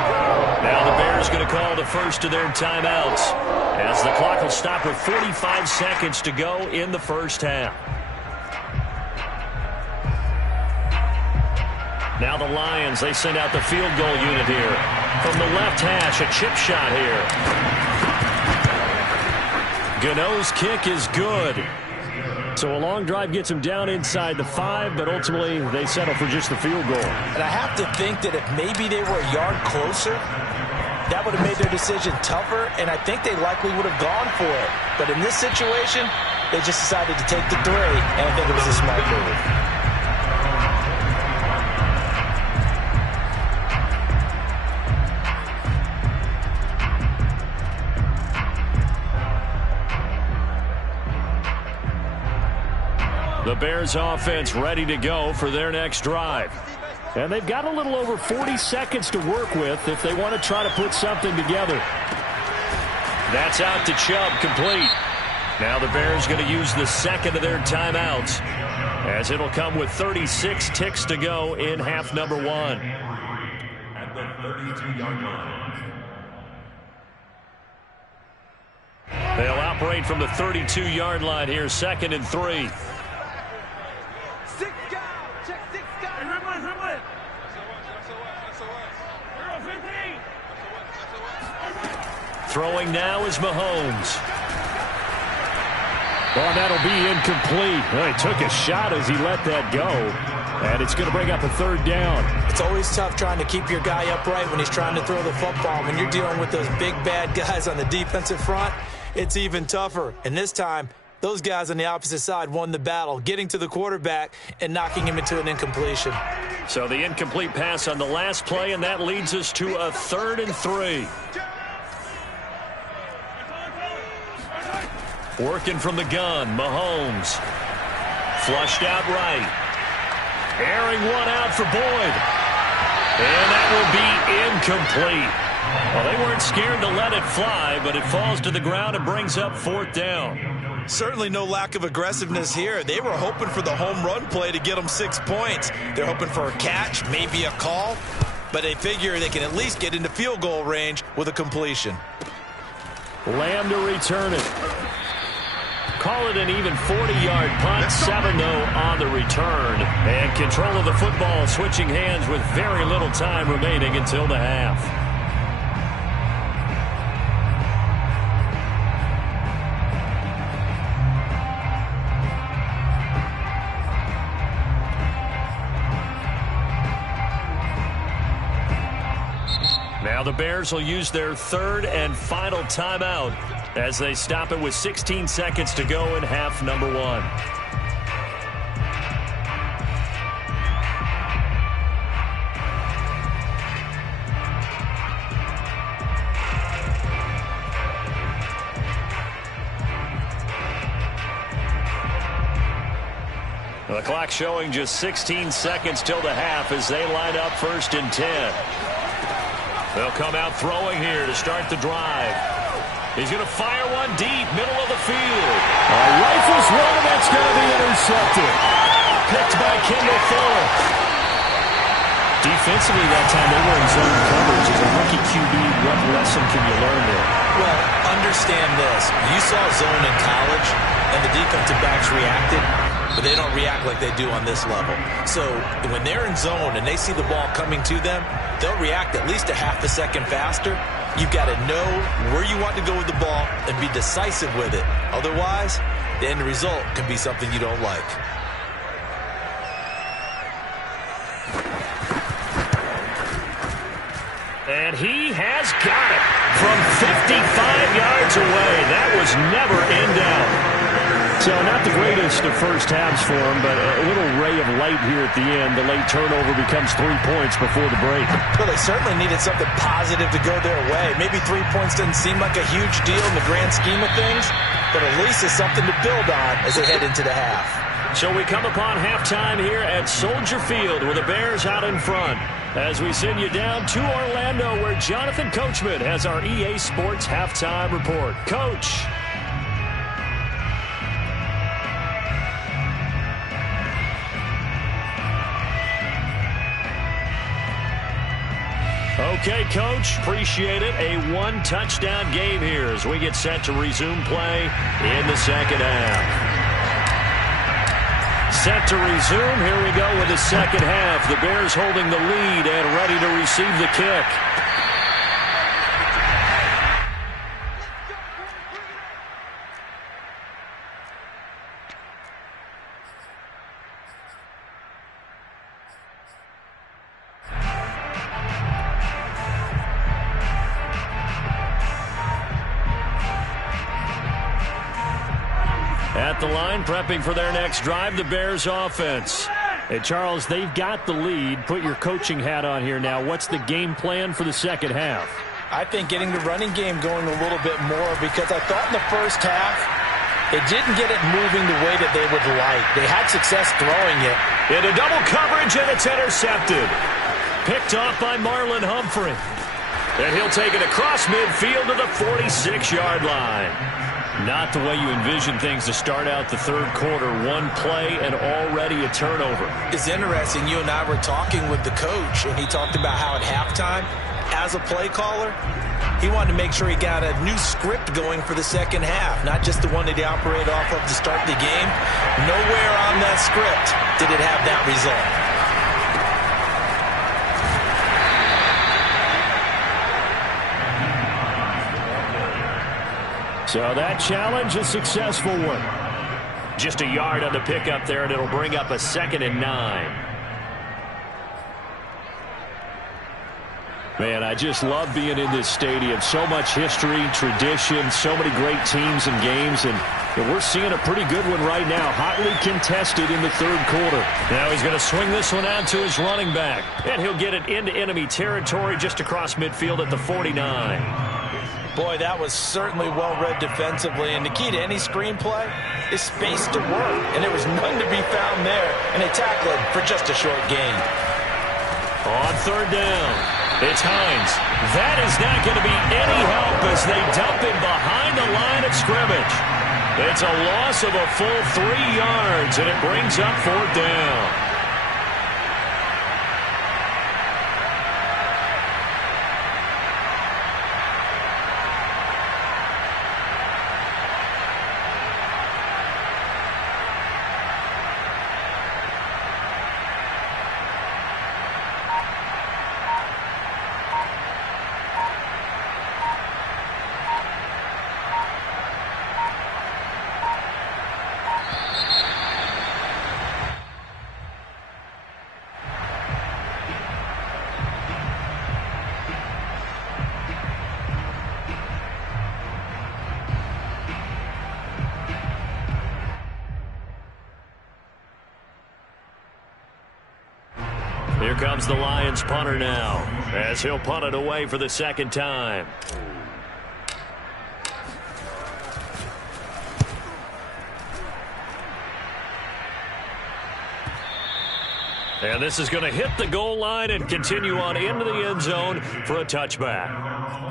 Now the Bears going to call the first of their timeouts as the clock will stop with 45 seconds to go in the first half. Now the Lions, they send out the field goal unit here. From the left hash, a chip shot here. Gano's kick is good. So a long drive gets them down inside the 5, but ultimately they settle for just the field goal. And I have to think that if maybe they were a yard closer, that would have made their decision tougher, and I think they likely would have gone for it. But in this situation, they just decided to take the 3, and I think it was a smart move. The Bears offense ready to go for their next drive. And they've got a little over 40 seconds to work with if they want to try to put something together. That's out to Chubb, complete. Now the Bears going to use the 2nd of their timeouts as it'll come with 36 ticks to go in half number 1. At the 32-yard line. They'll operate from the 32-yard line here, 2nd and 3. Throwing now is Mahomes. Oh, that'll be incomplete. Well, he took a shot as he let that go. And it's going to bring up a third down. It's always tough trying to keep your guy upright when he's trying to throw the football. When you're dealing with those big, bad guys on the defensive front, it's even tougher. And this time, those guys on the opposite side won the battle, getting to the quarterback and knocking him into an incompletion. So the incomplete pass on the last play, and that leads us to a 3rd and 3. Working from the gun, Mahomes. Flushed out right. Airing one out for Boyd. And that will be incomplete. Well, they weren't scared to let it fly, but it falls to the ground and brings up 4th down. Certainly no lack of aggressiveness here. They were hoping for the home run play to get them 6 points. They're hoping for a catch, maybe a call, but they figure they can at least get into field goal range with a completion. Lamb to return it. Call it an even 40-yard punt, 7-0 on the return. And control of the football switching hands with very little time remaining until the half. Now the Bears will use their 3rd and final timeout as they stop it with 16 seconds to go in half number 1. The clock showing just 16 seconds till the half as they line up 1st and 10. They'll come out throwing here to start the drive. He's going to fire one deep, middle of the field. Rifles one, that's going to be intercepted. Picked by Kendall Fuller. Defensively that time, they were in zone coverage. As a rookie QB, what lesson can you learn there? Well, understand this. You saw zone in college, and the defensive backs reacted, but they don't react like they do on this level. So when they're in zone and they see the ball coming to them, they'll react at least a half a second faster. You've got to know where you want to go with the ball and be decisive with it. Otherwise, the end result can be something you don't like. And he has got it from 55 yards away. That was never in doubt. So not the greatest of first halves for him, but a little ray of light here at the end. The late turnover becomes 3 points before the break. Well, they certainly needed something positive to go their way. Maybe 3 points doesn't seem like a huge deal in the grand scheme of things, but at least it's something to build on as they head into the half. So we come upon halftime here at Soldier Field with the Bears out in front. As we send you down to Orlando where Jonathan Coachman has our EA Sports halftime report. Coach. Okay, Coach, appreciate it. A 1-touchdown game here as we get set to resume play in the second half. Set to resume. Here we go with the second half. The Bears holding the lead and ready to receive the kick. At the line, prepping for their next drive, the Bears offense. Hey, Charles, they've got the lead. Put your coaching hat on here now. What's the game plan for the second half? I think getting the running game going a little bit more because I thought in the first half they didn't get it moving the way that they would like. They had success throwing it. Into double coverage, and it's intercepted. Picked off by Marlon Humphrey. And he'll take it across midfield to the 46-yard line. Not the way you envision things to start out the third quarter. One play and already a turnover. It's interesting. You and I were talking with the coach, and he talked about how at halftime, as a play caller, he wanted to make sure he got a new script going for the second half, not just the one that he operated off of to start the game. Nowhere on that script did it have that result. So that challenge, a successful one. Just a yard on the pickup there, and it'll bring up a 2nd and 9. Man, I just love being in this stadium. So much history, tradition, so many great teams and games, and we're seeing a pretty good one right now. Hotly contested in the 3rd quarter. Now he's going to swing this one out to his running back, and he'll get it into enemy territory just across midfield at the 49. Boy, that was certainly well-read defensively, and the key to any screenplay is space to work, and there was none to be found there, and they tackled for just a short gain. On 3rd down. It's Hines. That is not going to be any help as they dump him behind the line of scrimmage. It's a loss of a full 3 yards, and it brings up 4th down. Here comes the Lions punter now, as he'll punt it away for the 2nd time. And this is going to hit the goal line and continue on into the end zone for a touchback.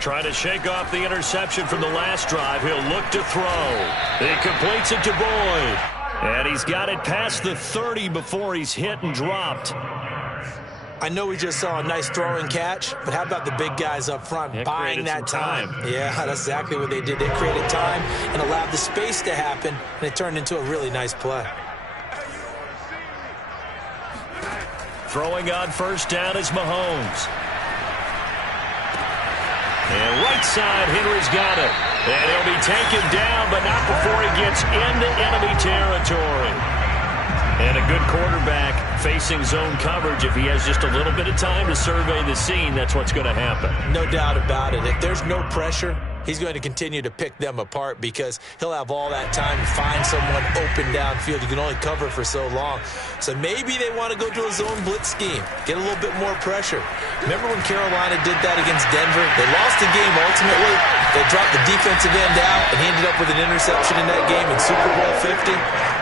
Trying to shake off the interception from the last drive. He'll look to throw. He completes it to Boyd. And he's got it past the 30 before he's hit and dropped. I know we just saw a nice throw and catch, but how about the big guys up front buying that time? Yeah, that's exactly what they did. They created time and allowed the space to happen, and it turned into a really nice play. Throwing on 1st down is Mahomes. And right side, Henry's got it. And he'll be taken down, but not before he gets into enemy territory. And a good quarterback facing zone coverage. If he has just a little bit of time to survey the scene, that's what's going to happen. No doubt about it. If there's no pressure, he's going to continue to pick them apart because he'll have all that time to find someone open downfield. You can only cover for so long. So maybe they want to go to a zone blitz scheme, get a little bit more pressure. Remember when Carolina did that against Denver? They lost the game ultimately. They dropped the defensive end out, and he ended up with an interception in that game in Super Bowl 50.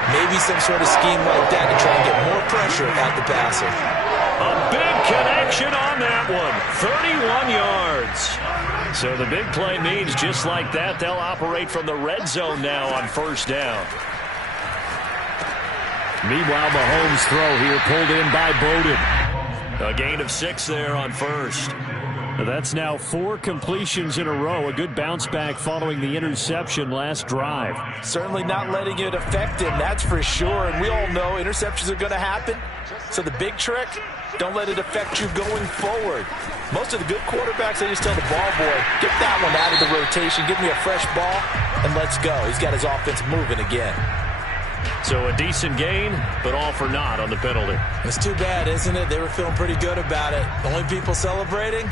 Maybe some sort of scheme like that to try and get more pressure at the passer. A big connection on that one. 31 yards. So the big play means just like that, they'll operate from the red zone now on 1st down. Meanwhile, Mahomes' throw here pulled in by Bowden. A gain of 6 there on 1st. That's now 4 completions in a row. A good bounce back following the interception last drive. Certainly not letting it affect him, that's for sure. And we all know interceptions are going to happen. So the big trick, don't let it affect you going forward. Most of the good quarterbacks, they just tell the ball boy, get that one out of the rotation, give me a fresh ball, and let's go. He's got his offense moving again. So a decent gain, but all for naught on the penalty. It's too bad, isn't it? They were feeling pretty good about it. The only people celebrating,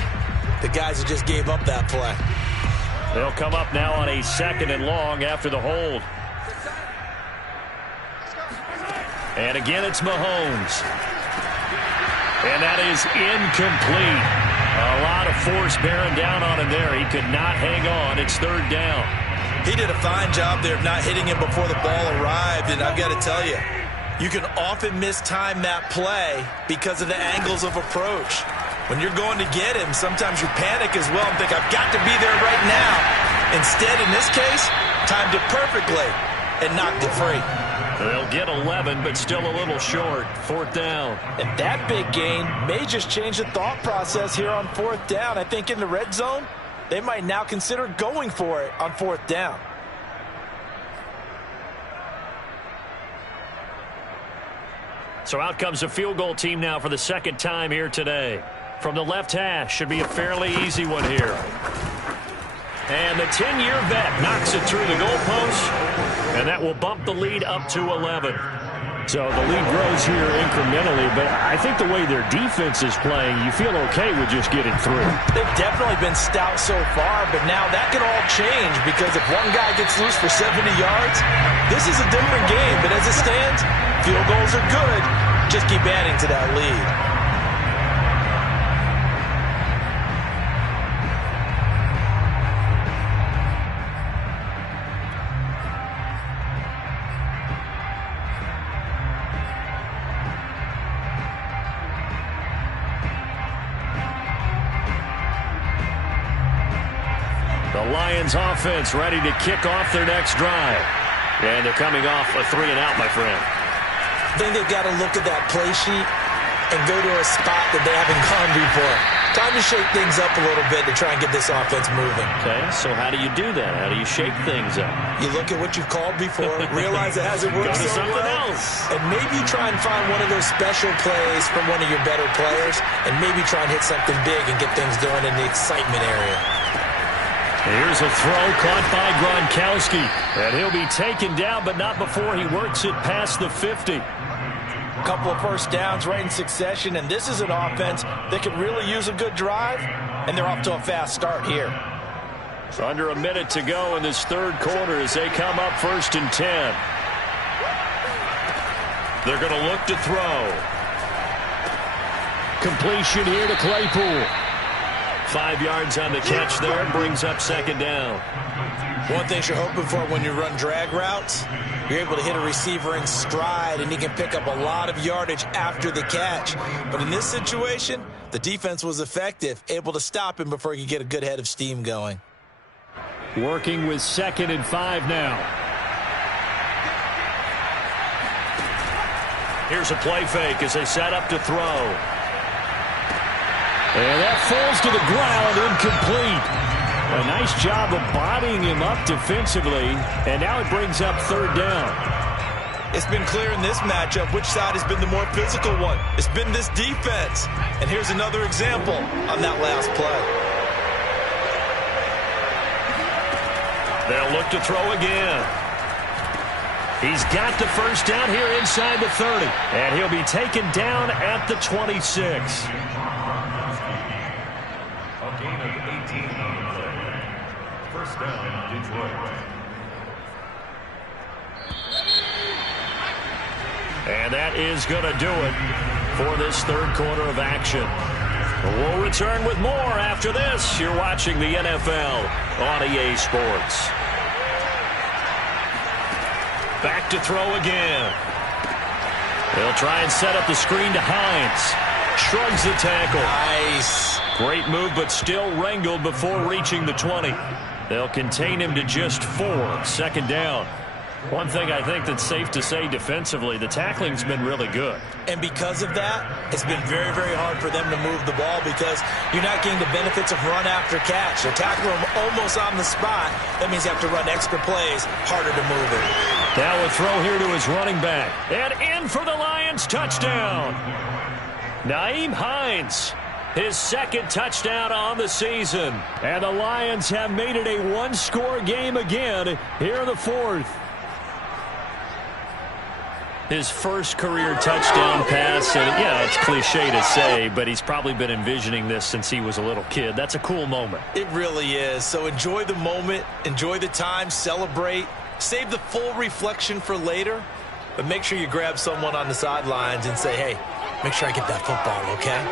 the guys who just gave up that play. They'll come up now on a 2nd and long after the hold. And again, it's Mahomes. And that is incomplete. A lot of force bearing down on him there. He could not hang on. It's 3rd down. He did a fine job there of not hitting him before the ball arrived. And I've got to tell you, you can often mistime that play because of the angles of approach. When you're going to get him, sometimes you panic as well and think, I've got to be there right now. Instead, in this case, timed it perfectly and knocked it free. They'll get 11, but still a little short. 4th down. And that big gain may just change the thought process here on 4th down. I think in the red zone, they might now consider going for it on 4th down. So out comes a field goal team now for the 2nd time here today. From the left hash, should be a fairly easy one here. And the 10-year vet knocks it through the goalpost, and that will bump the lead up to 11. So the lead grows here incrementally, but I think the way their defense is playing, you feel okay with just getting through. They've definitely been stout so far, but now that can all change because if one guy gets loose for 70 yards, this is a different game. But as it stands, field goals are good. Just keep adding to that lead. The Lions offense ready to kick off their next drive. And they're coming off a 3-and-out, my friend. I think they've got to look at that play sheet and go to a spot that they haven't gone before. Time to shake things up a little bit to try and get this offense moving. Okay, so how do you do that? How do you shake things up? You look at what you've called before, realize it hasn't worked so well, and maybe try and find one of those special plays from one of your better players, and maybe try and hit something big and get things going in the excitement area. Here's a throw caught by Gronkowski. And he'll be taken down, but not before he works it past the 50. A couple of first downs right in succession, and this is an offense that could really use a good drive, and they're off to a fast start here. So under a minute to go in this 3rd quarter as they come up 1st and 10. They're going to look to throw. Completion here to Claypool. 5 yards on the catch there, brings up 2nd down. One thing you're hoping for when you run drag routes, you're able to hit a receiver in stride, and he can pick up a lot of yardage after the catch. But in this situation, the defense was effective, able to stop him before he could get a good head of steam going. Working with 2nd and 5 now. Here's a play fake as they set up to throw. And that falls to the ground, incomplete. A nice job of bodying him up defensively, and now it brings up 3rd down. It's been clear in this matchup which side has been the more physical one. It's been this defense. And here's another example on that last play. They'll look to throw again. He's got the 1st down here inside the 30. And he'll be taken down at the 26. And that is going to do it for this 3rd quarter of action. We'll return with more after this. You're watching the NFL on EA Sports. Back to throw again. They'll try and set up the screen to Hines. Shrugs the tackle. Nice. Great move, but still wrangled before reaching the 20. They'll contain him to just 4. 2nd down. One thing I think that's safe to say defensively, the tackling's been really good. And because of that, it's been very, very hard for them to move the ball because you're not getting the benefits of run after catch. They're tackling him almost on the spot. That means you have to run extra plays, harder to move it. Now a throw here to his running back. And in for the Lions, touchdown. Nyheim Hines, his 2nd touchdown on the season. And the Lions have made it a 1-score game again here in the 4th. His first career touchdown pass, and yeah, it's cliche to say, but he's probably been envisioning this since he was a little kid. That's a cool moment. It really is. So enjoy the moment, enjoy the time, celebrate, save the full reflection for later, but make sure you grab someone on the sidelines and say, hey, make sure I get that football, okay?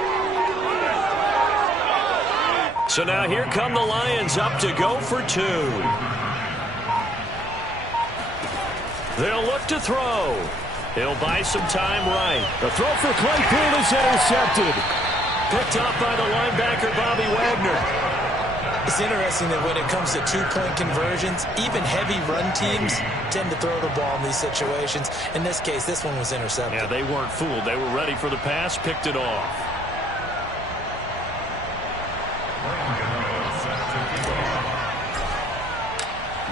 So now here come the Lions up to go for 2. They'll look to throw. He'll buy some time right. The throw for Claypool is intercepted. Picked up by the linebacker, Bobby Wagner. It's interesting that when it comes to 2-point conversions, even heavy run teams tend to throw the ball in these situations. In this case, this one was intercepted. Yeah, they weren't fooled. They were ready for the pass, picked it off.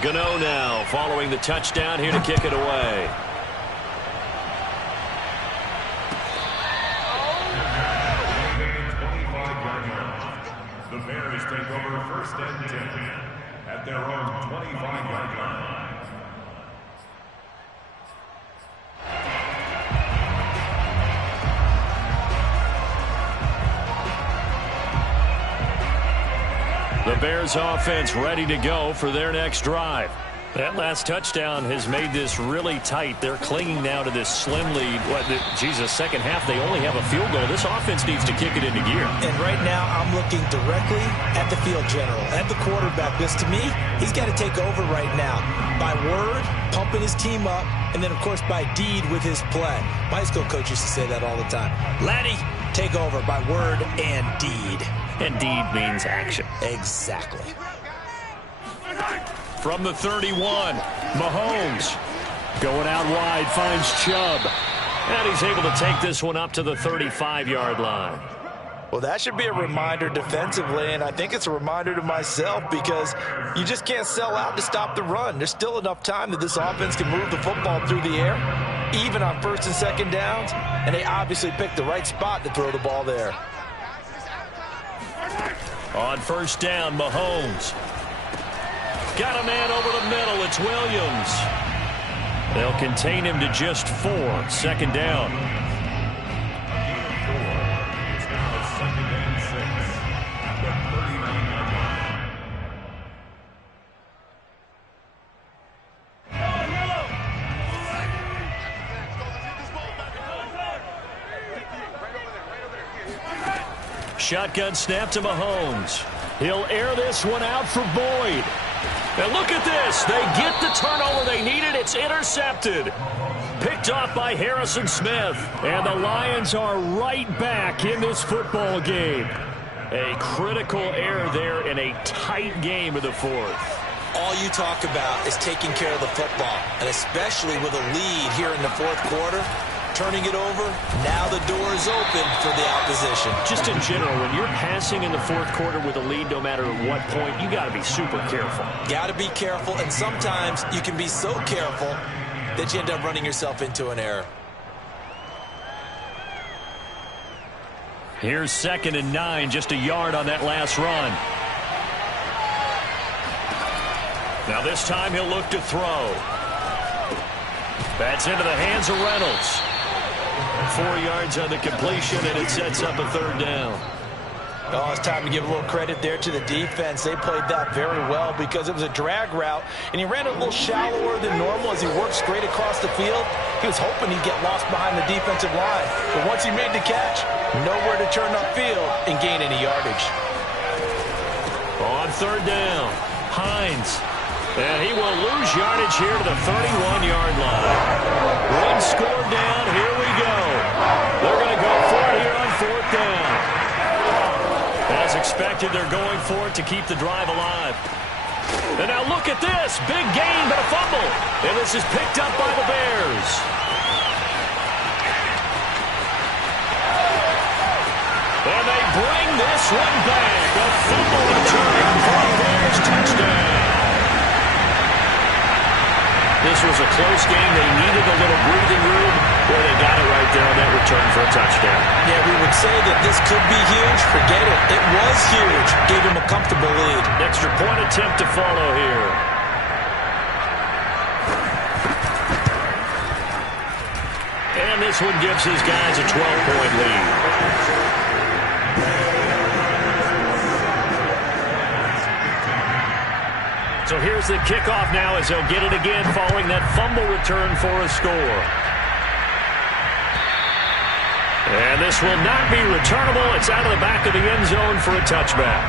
Gano now following the touchdown here to kick it away. The Bears take over first and 10 at their own 25-yard line. The Bears offense ready to go for their next drive. That last touchdown has made this really tight. They're clinging now to this slim lead. Second half, they only have a field goal. This offense needs to kick it into gear. And right now, I'm looking directly at the field general, at the quarterback. Because to me, he's got to take over right now. By word, pumping his team up, and then, of course, by deed with his play. My high school coach used to say that all the time. Laddie, take over by word and deed. And deed means action. Exactly. From the 31, Mahomes going out wide, finds Chubb. And he's able to take this one up to the 35-yard line. Well, that should be a reminder defensively, and I think it's a reminder to myself because you just can't sell out to stop the run. There's still enough time that this offense can move the football through the air, even on first and second downs, and they obviously picked the right spot to throw the ball there. On first down, Mahomes. Got a man over the middle. It's Williams. They'll contain him to just 4. Second down. It's now second and 6 at the 39-yard line. Shotgun snap to Mahomes. He'll air this one out for Boyd. And look at this. They get the turnover they needed. It's intercepted. Picked off by Harrison Smith. And the Lions are right back in this football game. A critical error there in a tight game of the fourth. All you talk about is taking care of the football, and especially with a lead here in the fourth quarter. Turning it over, now the door is open for the opposition. Just in general, when you're passing in the fourth quarter with a lead, no matter what point, you got to be super careful. Got to be careful, and sometimes you can be so careful that you end up running yourself into an error. Here's 2nd and 9, just a yard on that last run. Now this time he'll look to throw. That's into the hands of Reynolds. 4 yards on the completion, and it sets up a third down. Oh, it's time to give a little credit there to the defense. They played that very well because it was a drag route, and he ran a little shallower than normal as he worked straight across the field. He was hoping he'd get lost behind the defensive line, but once he made the catch, nowhere to turn upfield and gain any yardage. On third down, Hines. And he will lose yardage here to the 31-yard line. One score down. Here we go. They're going to go for it here on fourth down. As expected, they're going for it to keep the drive alive. And now look at this. Big gain, but a fumble. And this is picked up by the Bears. And they bring this one back. A fumble return for a Bears touchdown. This was a close game. They needed a little breathing room. Boy, they got it right there on that return for a touchdown. Yeah, we would say that this could be huge. Forget it. It was huge. Gave him a comfortable lead. Extra point attempt to follow here. And this one gives his guys a 12-point lead. So here's the kickoff now as they'll get it again following that fumble return for a score. And this will not be returnable. It's out of the back of the end zone for a touchback.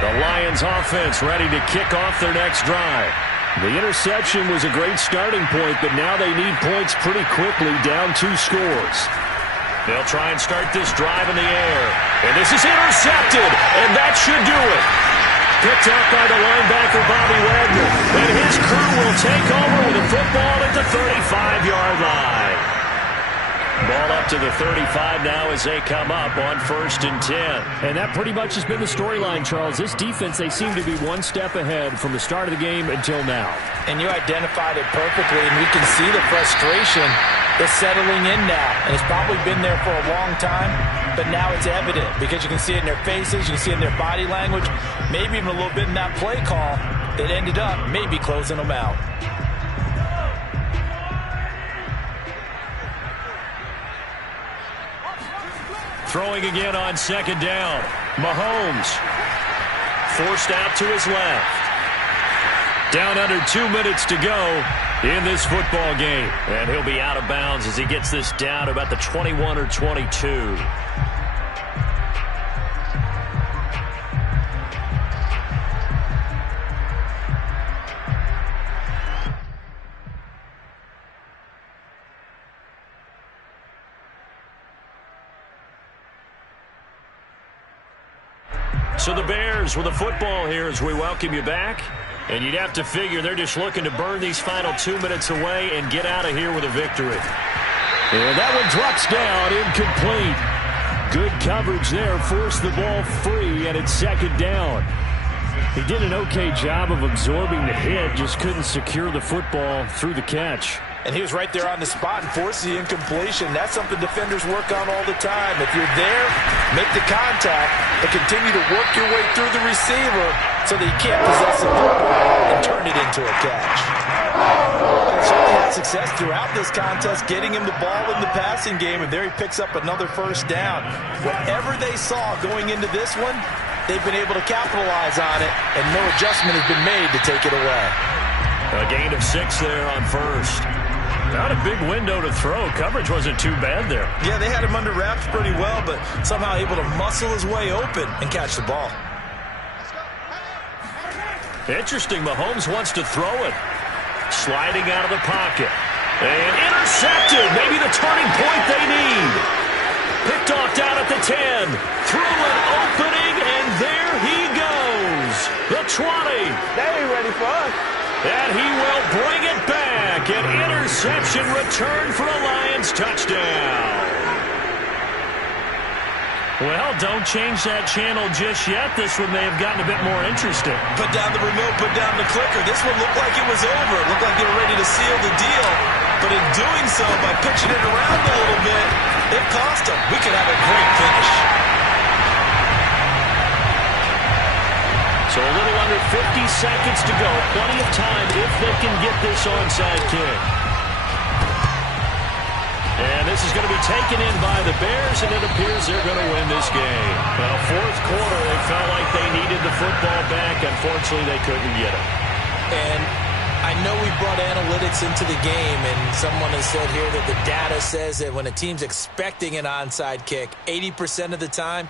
The Lions offense ready to kick off their next drive. The interception was a great starting point, but now they need points pretty quickly, down 2 scores. They'll try and start this drive in the air. And this is intercepted, and that should do it. Picked up by the linebacker, Bobby Wagner. And his crew will take over with a football at the 35-yard line. Ball up to the 35 now as they come up on 1st and 10. And that pretty much has been the storyline, Charles. This defense, they seem to be one step ahead from the start of the game until now. And you identified it perfectly, and we can see the frustration is settling in now. And it's probably been there for a long time, but now it's evident because you can see it in their faces, you can see it in their body language, maybe even a little bit in that play call that ended up maybe closing them out. Throwing again on 2nd down. Mahomes forced out to his left. Down under 2 minutes to go in this football game. And he'll be out of bounds as he gets this down to about the 21 or 22. So the Bears with the football here as we welcome you back. And you'd have to figure they're just looking to burn these final 2 minutes away and get out of here with a victory. And that one drops down, incomplete. Good coverage there, forced the ball free, and it's 2nd down. He did an okay job of absorbing the hit, just couldn't secure the football through the catch. And he was right there on the spot and forced the incompletion. That's something defenders work on all the time. If you're there, make the contact, but continue to work your way through the receiver so that he can't possess the football and turn it into a catch. And certainly had success throughout this contest, getting him the ball in the passing game, and there he picks up another 1st down. Whatever they saw going into this one, they've been able to capitalize on it, and no adjustment has been made to take it away. A gain of 6 there on 1st. Not a big window to throw. Coverage wasn't too bad there. Yeah, they had him under wraps pretty well, but somehow able to muscle his way open and catch the ball. Interesting. Mahomes wants to throw it. Sliding out of the pocket. And intercepted. Maybe the turning point they need. Picked off down at the 10. Through an opening, and there he goes. The 20. They ain't ready for us. And he will bring it back. An interception return for a Lions touchdown. Well, don't change that channel just yet. This one may have gotten a bit more interesting. Put down the remote, put down the clicker. This one looked like it was over. It looked like they were ready to seal the deal. But in doing so, by pitching it around a little bit, it cost them. We could have a great finish. So a little under 50 seconds to go. Plenty of time if they can get this onside kick. And this is going to be taken in by the Bears, and it appears they're going to win this game. Well, 4th quarter, they felt like they needed the football back. Unfortunately, they couldn't get it. And I know we brought analytics into the game, and someone has said here that the data says that when a team's expecting an onside kick, 80% of the time,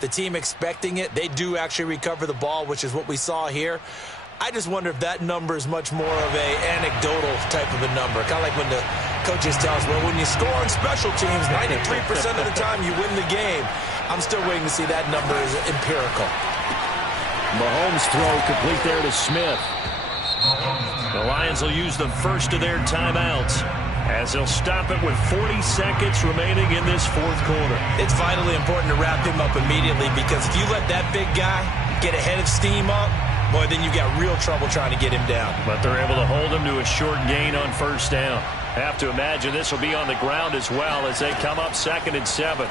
the team expecting it, they do actually recover the ball, which is what we saw here. I just wonder if that number is much more of a anecdotal type of a number. Kind of like when the coaches tell us, well, when you score on special teams, 93% of the time you win the game. I'm still waiting to see that number is empirical. Mahomes throw complete there to Smith. The Lions will use the first of their timeouts as they'll stop it with 40 seconds remaining in this 4th quarter. It's vitally important to wrap him up immediately, because if you let that big guy get a head of steam up, boy, then you've got real trouble trying to get him down. But they're able to hold him to a short gain on 1st down. Have to imagine this will be on the ground as well as they come up 2nd and 7.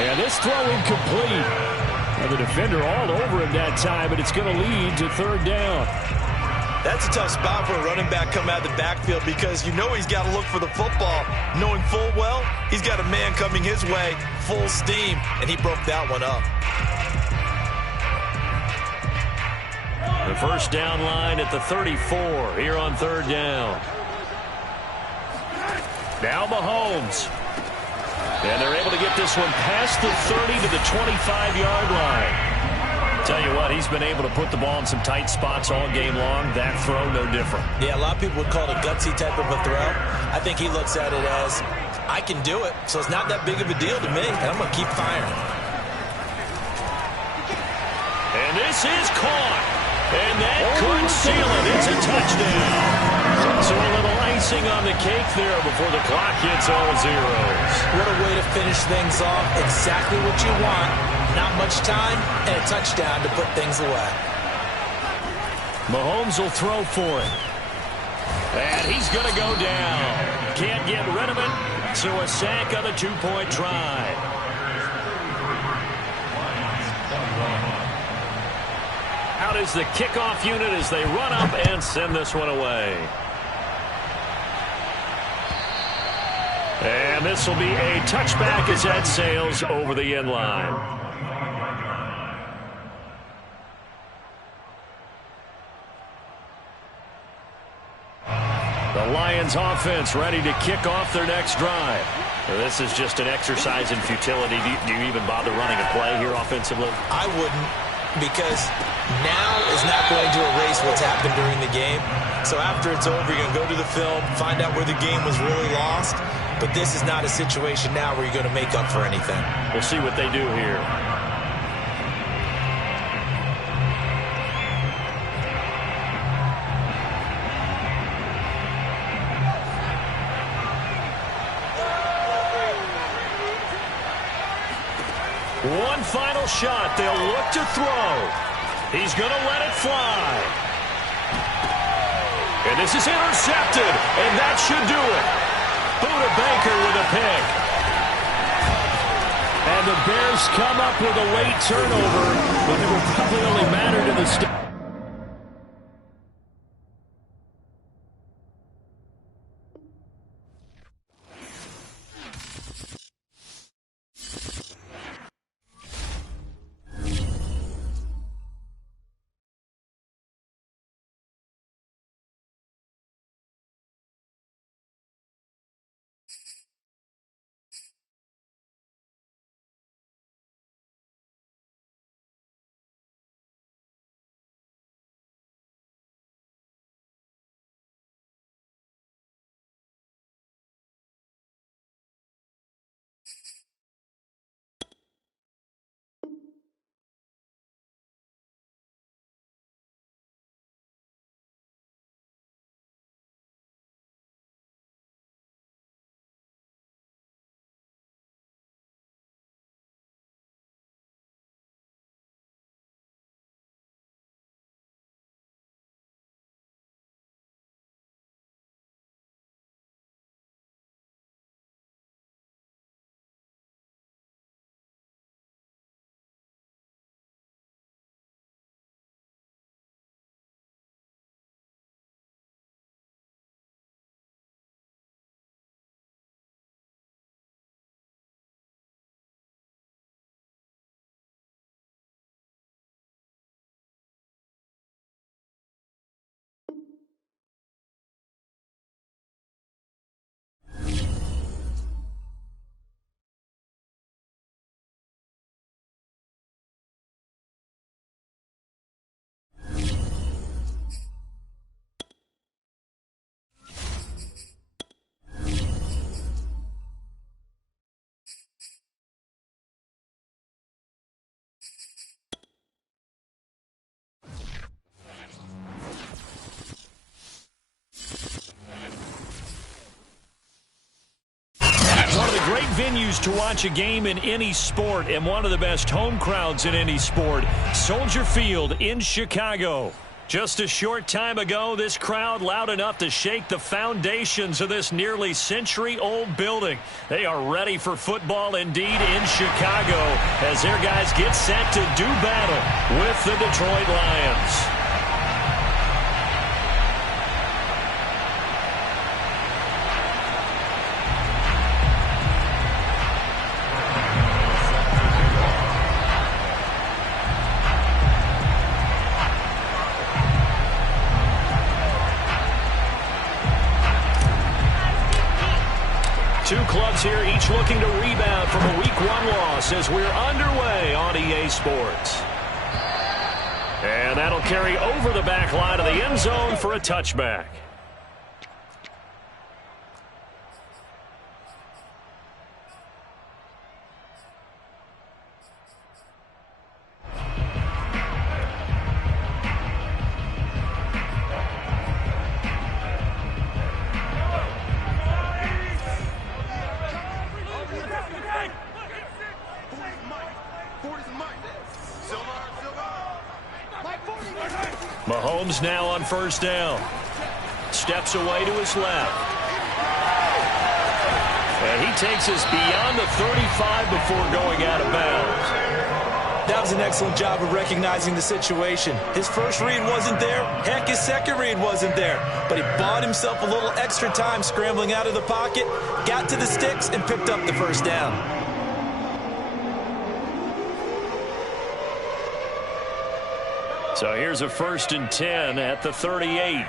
And this throw incomplete. And the defender all over him that time, but it's going to lead to 3rd down. That's a tough spot for a running back coming out of the backfield, because you know he's got to look for the football, knowing full well he's got a man coming his way full steam, and he broke that one up. The 1st down line at the 34 here on 3rd down. Now Mahomes. And they're able to get this one past the 30 to the 25-yard line. Tell you what, he's been able to put the ball in some tight spots all game long. That throw, no different. Yeah, a lot of people would call it a gutsy type of a throw. I think he looks at it as, I can do it, so it's not that big of a deal to me, and I'm going to keep firing. And this is caught. And that could seal it. It's a touchdown. So a little icing on the cake there before the clock hits all zeros. What a way to finish things off. Exactly what you want. Not much time and a touchdown to put things away. Mahomes will throw for it. And he's going to go down. Can't get rid of it. So a sack on the two-point try. Out is the kickoff unit as they run up and send this one away. And this will be a touchback as that sails over the end line. The Lions offense ready to kick off their next drive. This is just an exercise in futility. Do you even bother running a play here offensively? I wouldn't, because now is not going to erase what's happened during the game. So after it's over, you're going to go to the film, find out where the game was really lost. But this is not a situation now where you're going to make up for anything. We'll see what they do here. One final shot. They'll look to throw. He's going to let it fly. And this is intercepted. And that should do it. Buda Baker with a pick. And the Bears come up with a late turnover, but it will probably only matter to the start. Great venues to watch a game in any sport, and one of the best home crowds in any sport, Soldier Field in Chicago. Just a short time ago, this crowd loud enough to shake the foundations of this nearly century-old building. They are ready for football indeed in Chicago as their guys get set to do battle with the Detroit Lions. Two clubs here, each looking to rebound from a Week 1 loss as we're underway on EA Sports. And that'll carry over the back line of the end zone for a touchback. Mahomes now on first down. Steps away to his left. And he takes us beyond the 35 before going out of bounds. That was an excellent job of recognizing the situation. His first read wasn't there. Heck, his second read wasn't there. But he bought himself a little extra time scrambling out of the pocket, got to the sticks, and picked up the first down. So here's a 1st and 10 at the 38.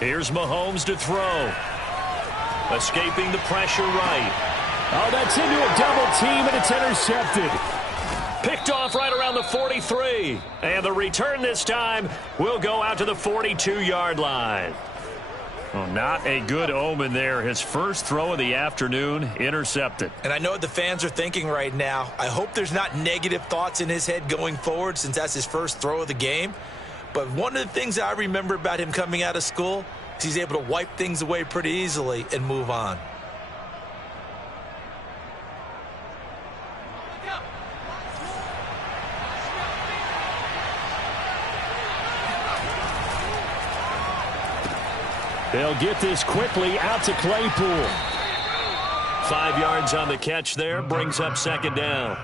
Here's Mahomes to throw. Escaping the pressure right. Oh, that's into a double team, and it's intercepted. Picked off right around the 43. And the return this time will go out to the 42-yard line. Well, not a good omen there. His first throw of the afternoon intercepted. And I know what the fans are thinking right now. I hope there's not negative thoughts in his head going forward since that's his first throw of the game. But one of the things I remember about him coming out of school is he's able to wipe things away pretty easily and move on. They'll get this quickly out to Claypool. 5 yards on the catch there, brings up 2nd down.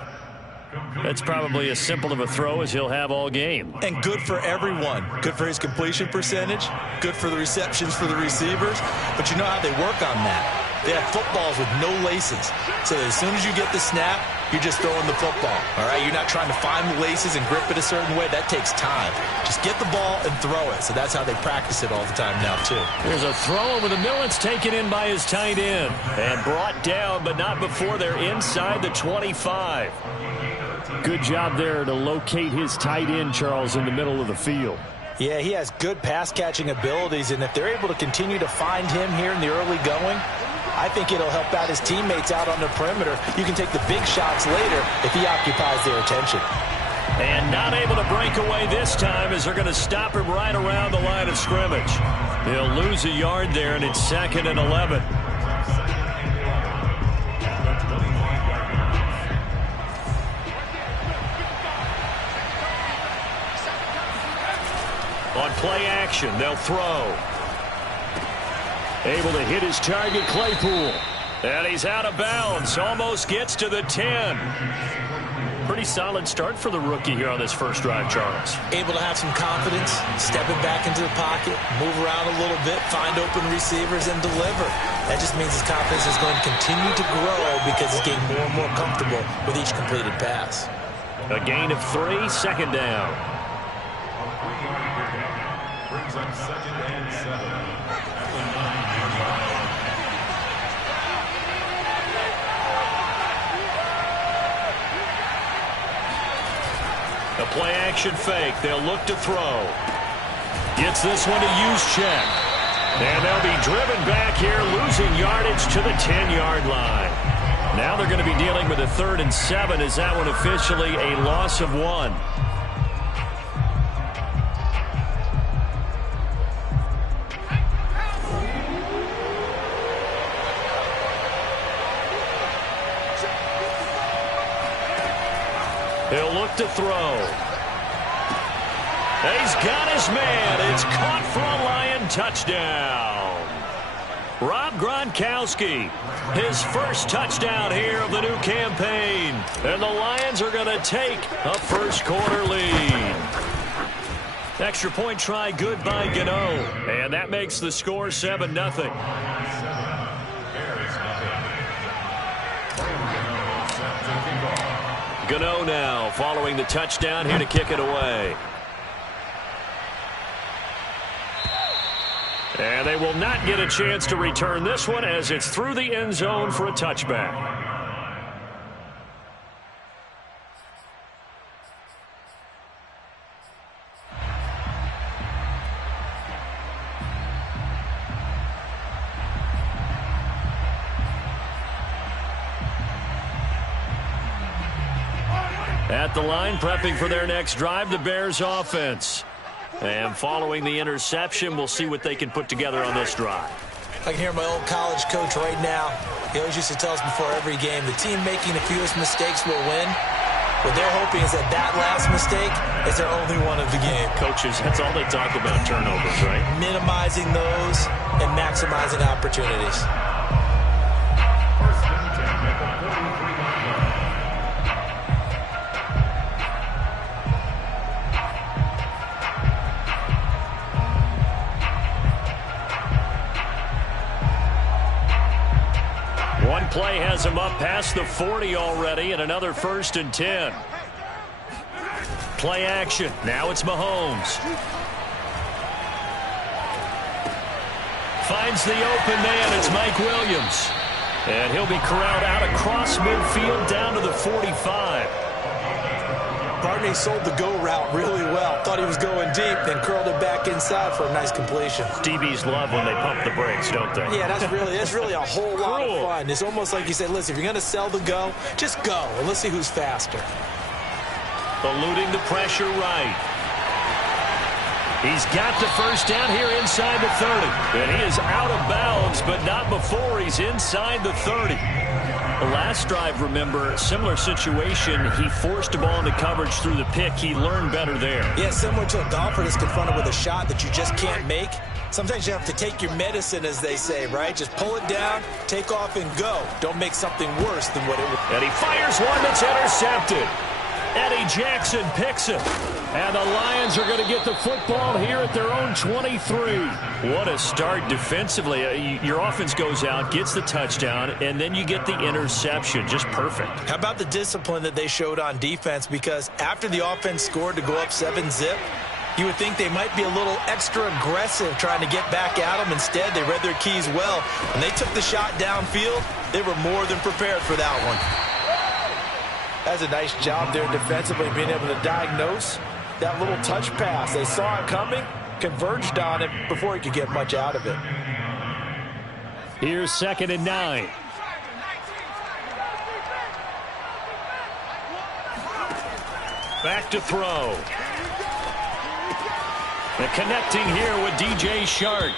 That's probably as simple of a throw as he'll have all game. And good for everyone. Good for his completion percentage. Good for the receptions for the receivers. But you know how they work on that. They have footballs with no laces. So that as soon as you get the snap, you're just throwing the football. All right? You're not trying to find the laces and grip it a certain way. That takes time. Just get the ball and throw it. So that's how they practice it all the time now, too. There's a throw over the middle. It's taken in by his tight end. And brought down, but not before they're inside the 25. Good job there to locate his tight end, Charles, in the middle of the field. Yeah, he has good pass-catching abilities, and if they're able to continue to find him here in the early going, I think it'll help out his teammates out on the perimeter. You can take the big shots later if he occupies their attention. And not able to break away this time as they're going to stop him right around the line of scrimmage. He'll lose a yard there, and it's 2nd and 11. On play action, they'll throw. Able to hit his target, Claypool. And he's out of bounds. Almost gets to the 10. Pretty solid start for the rookie here on this first drive, Charles. Able to have some confidence, stepping back into the pocket, move around a little bit, find open receivers, and deliver. That just means his confidence is going to continue to grow because he's getting more and more comfortable with each completed pass. A gain of 3, 2nd down. Brings up 2nd and 7. A play-action fake. They'll look to throw. Gets this one to Juszczyk. And they'll be driven back here, losing yardage to the 10-yard line. Now they're going to be dealing with a 3rd and 7. Is that one officially a loss of 1? He'll look to throw. He's got his man. It's caught for a Lion touchdown. Rob Gronkowski, his first touchdown here of the new campaign. And the Lions are going to take a first-quarter lead. Extra point try good by Gano. And that makes the score 7-0. Gano now following the touchdown here to kick it away. And they will not get a chance to return this one as it's through the end zone for a touchback. At the line, prepping for their next drive, the Bears offense. And following the interception, we'll see what they can put together on this drive. I can hear my old college coach right now. He always used to tell us before every game, the team making the fewest mistakes will win. What they're hoping is that that last mistake is their only one of the game. Coaches, that's all they talk about, turnovers, right? Minimizing those and maximizing opportunities. First and 10 at the 43-yard line. One play has him up past the 40 already, and another first and 10. Play action. Now it's Mahomes. Finds the open man. It's Mike Williams. And he'll be corralled out across midfield down to the 45. Barney sold the go route really well. Thought he was going deep, then curled it back inside for a nice completion. DBs love when they pump the brakes, don't they? Yeah, that's really a whole lot of fun. It's almost like you said, listen, if you're going to sell the go, just go, and let's see who's faster. Eluding the pressure right. He's got the first down here inside the 30. And he is out of bounds, but not before he's inside the 30. The last drive, remember, similar situation. He forced a ball into coverage through the pick. He learned better there. Yeah, similar to a golfer that's confronted with a shot that you just can't make. Sometimes you have to take your medicine, as they say, right? Just pull it down, take off, and go. Don't make something worse than what it was. And he fires one that's intercepted. Eddie Jackson picks it. And the Lions are going to get the football here at their own 23. What a start defensively. Your offense goes out, gets the touchdown, and then you get the interception. Just perfect. How about the discipline that they showed on defense? Because after the offense scored to go up 7-zip, you would think they might be a little extra aggressive trying to get back at them. Instead, they read their keys well. When they took the shot downfield, they were more than prepared for that one. That's a nice job there defensively, being able to diagnose that little touch pass. They saw it coming, converged on it before he could get much out of it. Here's 2nd and 9. Back to throw. The connecting here with DJ Shark.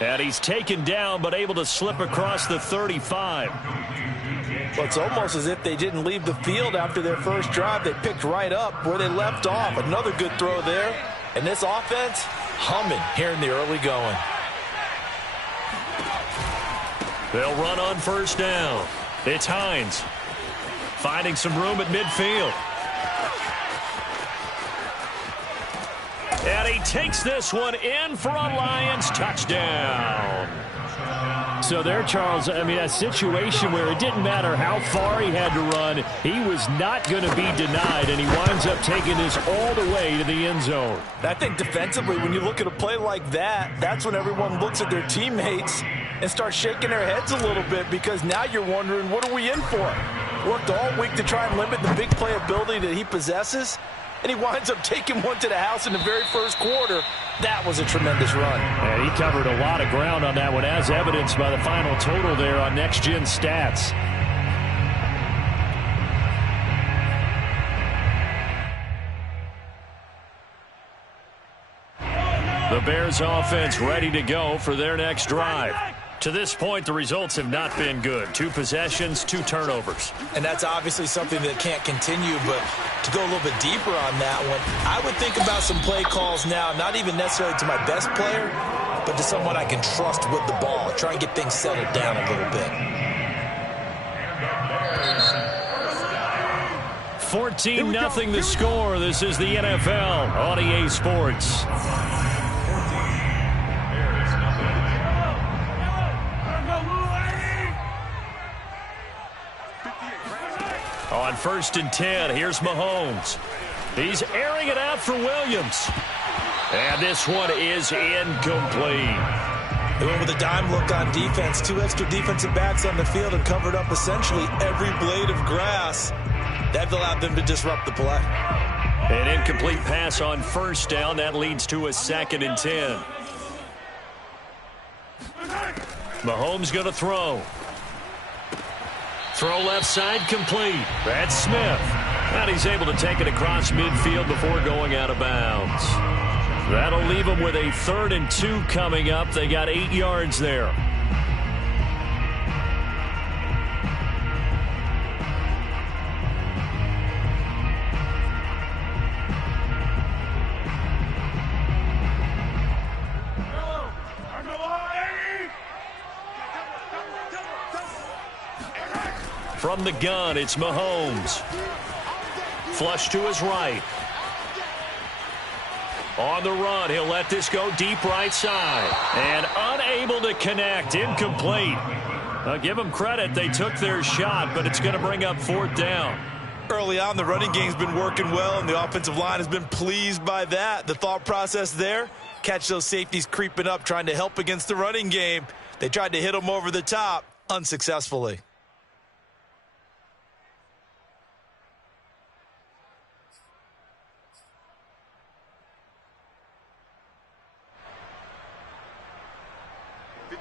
And he's taken down, but able to slip across the 35. Well, it's almost as if they didn't leave the field after their first drive. They picked right up where they left off. Another good throw there. And this offense, humming here in the early going. They'll run on first down. It's Hines. Finding some room at midfield. And he takes this one in for a Lions touchdown. So there, Charles, I mean, a situation where it didn't matter how far he had to run, he was not going to be denied, and he winds up taking this all the way to the end zone. I think defensively, when you look at a play like that, that's when everyone looks at their teammates and starts shaking their heads a little bit, because now you're wondering, what are we in for? Worked all week to try and limit the big play ability that he possesses, and he winds up taking one to the house in the very first quarter. That was a tremendous run. And he covered a lot of ground on that one, as evidenced by the final total there on Next Gen Stats. The Bears offense ready to go for their next drive. To this point, the results have not been good. 2 possessions, 2 turnovers. And that's obviously something that can't continue, but to go a little bit deeper on that one, I would think about some play calls now, not even necessarily to my best player, but to someone I can trust with the ball. Try and get things settled down a little bit. 14-0 the score. This is the NFL on EA Sports. On 1st and 10, here's Mahomes. He's airing it out for Williams. And this one is incomplete. They went with a dime look on defense. 2 extra defensive backs on the field and covered up essentially every blade of grass. That allowed them to disrupt the play. An incomplete pass on first down. That leads to a 2nd and 10. Mahomes going to throw. Throw left side complete. That's Smith. And he's able to take it across midfield before going out of bounds. That'll leave them with a 3rd and 2 coming up. They got 8 yards there. From the gun, it's Mahomes. Flush to his right. On the run, he'll let this go deep right side. And unable to connect, incomplete. I'll give them credit, they took their shot, but it's going to bring up 4th down. Early on, the running game's been working well, and the offensive line has been pleased by that. The thought process there, catch those safeties creeping up, trying to help against the running game. They tried to hit them over the top, unsuccessfully.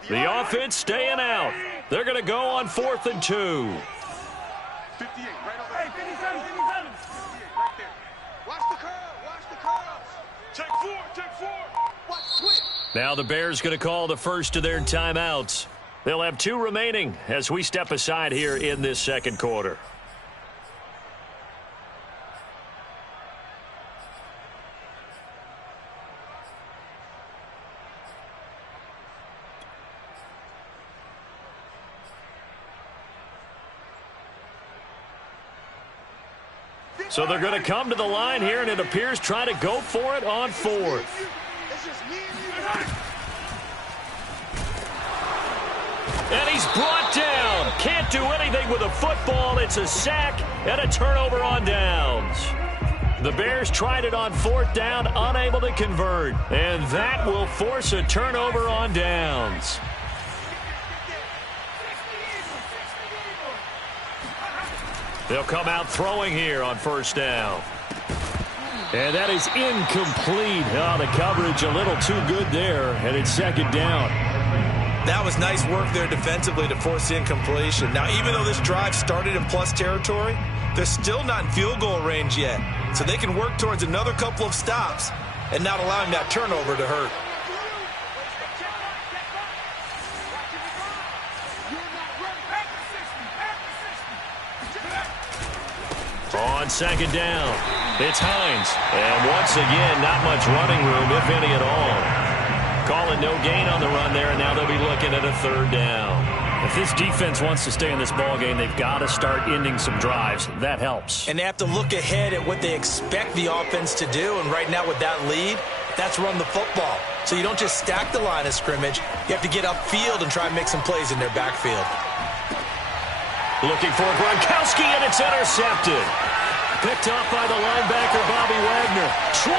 The offense staying out. They're going to go on 4th and 2. 58, right over there. 57, 57. Right there. Watch the curl, watch the curls. Check 4. Watch switch. Now the Bears going to call the first of their timeouts. They'll have 2 remaining as we step aside here in this second quarter. So they're going to come to the line here, and it appears try to go for it on 4th. And he's brought down. Can't do anything with a football. It's a sack and a turnover on downs. The Bears tried it on 4th down, unable to convert. And that will force a turnover on downs. They'll come out throwing here on 1st down. And that is incomplete. Oh, the coverage a little too good there, and it's 2nd down. That was nice work there defensively to force the incompletion. Now, even though this drive started in plus territory, they're still not in field goal range yet. So they can work towards another couple of stops and not allowing that turnover to hurt. On 2nd down, it's Hines. And once again, not much running room, if any at all. Calling no gain on the run there, and now they'll be looking at a 3rd down. If this defense wants to stay in this ballgame, they've got to start ending some drives. That helps. And they have to look ahead at what they expect the offense to do. And right now with that lead, that's run the football. So you don't just stack the line of scrimmage. You have to get upfield and try and make some plays in their backfield. Looking for Gronkowski, and it's intercepted. Picked off by the linebacker, Bobby Wagner. 20!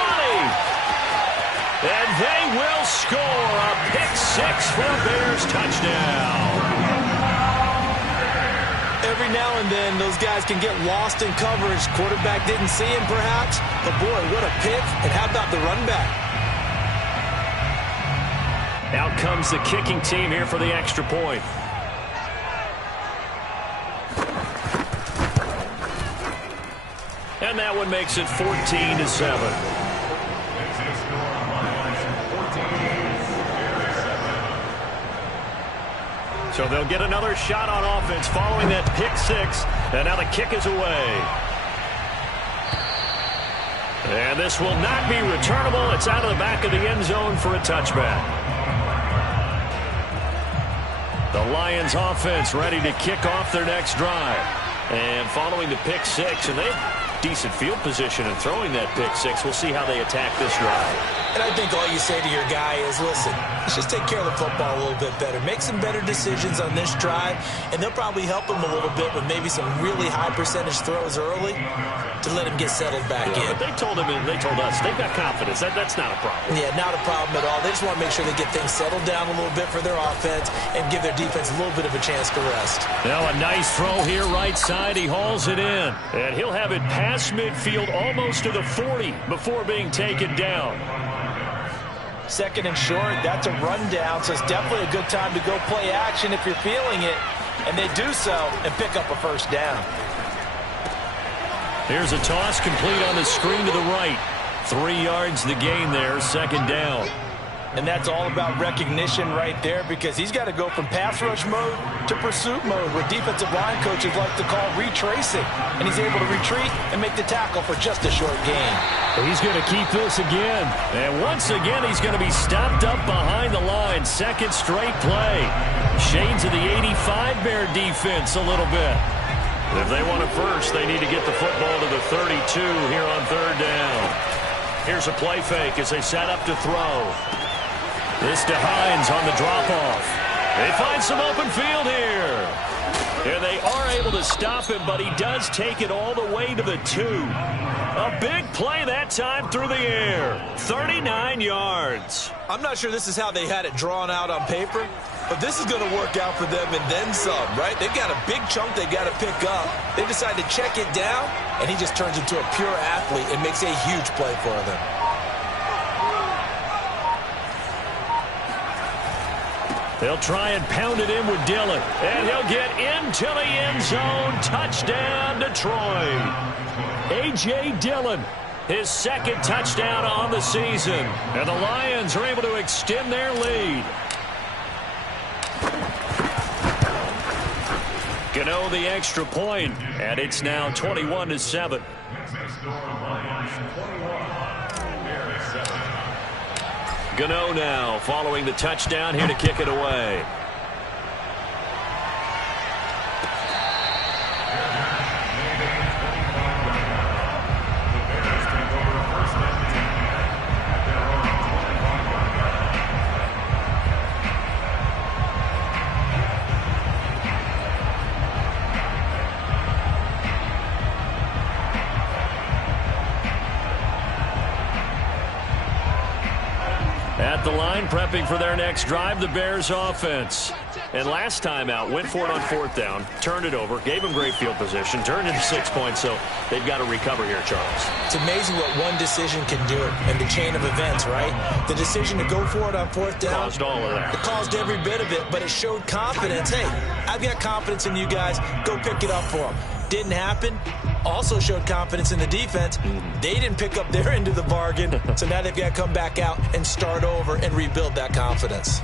And they will score a pick-6 for a Bears touchdown. Every now and then, those guys can get lost in coverage. Quarterback didn't see him, perhaps. But, boy, what a pick. And how about the run back? Out comes the kicking team here for the extra point. And that one makes it 14-7. So they'll get another shot on offense following that pick-6. And now the kick is away. And this will not be returnable. It's out of the back of the end zone for a touchback. The Lions offense ready to kick off their next drive. And following the pick-6, and they have decent field position and throwing that pick-6. We'll see how they attack this drive. And I think all you say to your guy is, listen, let's just take care of the football a little bit better. Make some better decisions on this drive, and they'll probably help him a little bit with maybe some really high percentage throws early to let him get settled back in. But they told him, and they told us, they've got confidence. That's not a problem. Yeah, not a problem at all. They just want to make sure they get things settled down a little bit for their offense and give their defense a little bit of a chance to rest. Now a nice throw here right side. He hauls it in. And he'll have it past midfield almost to the 40 before being taken down. 2nd and short, that's a rundown, so it's definitely a good time to go play action if you're feeling it. And they do so and pick up a 1st down. Here's a toss complete on the screen to the right. 3 yards the gain there, 2nd down. And that's all about recognition right there, because he's got to go from pass rush mode to pursuit mode, what defensive line coaches like to call retracing. And he's able to retreat and make the tackle for just a short gain. He's going to keep this again. And once again, he's going to be stopped up behind the line. 2nd straight play. Shades of the 85 Bear defense a little bit. If they want a first, they need to get the football to the 32 here on third down. Here's a play fake as they set up to throw. This to Hines on the drop-off. They find some open field here. And they are able to stop him, but he does take it all the way to the 2. A big play that time through the air. 39 yards. I'm not sure this is how they had it drawn out on paper, but this is going to work out for them and then some, right? They've got a big chunk they've got to pick up. They decide to check it down, and he just turns into a pure athlete and makes a huge play for them. They'll try and pound it in with Dillon. And he'll get into the end zone. Touchdown, Detroit. A.J. Dillon, his second touchdown on the season. And the Lions are able to extend their lead. Gano the extra point, and it's now 21-7. Gano now following the touchdown here to kick it away. At the line, prepping for their next drive, the Bears offense. And last time out, went for it on fourth down, turned it over, gave them great field position, turned into 6 points, so they've got to recover here, Charles. It's amazing what one decision can do in the chain of events, right? The decision to go for it on fourth down. Caused all of that. It caused every bit of it, but it showed confidence. Hey, I've got confidence in you guys. Go pick it up for them. Didn't happen. Also showed confidence in the defense. They didn't pick up their end of the bargain, so now they've got to come back out and start over and rebuild that confidence.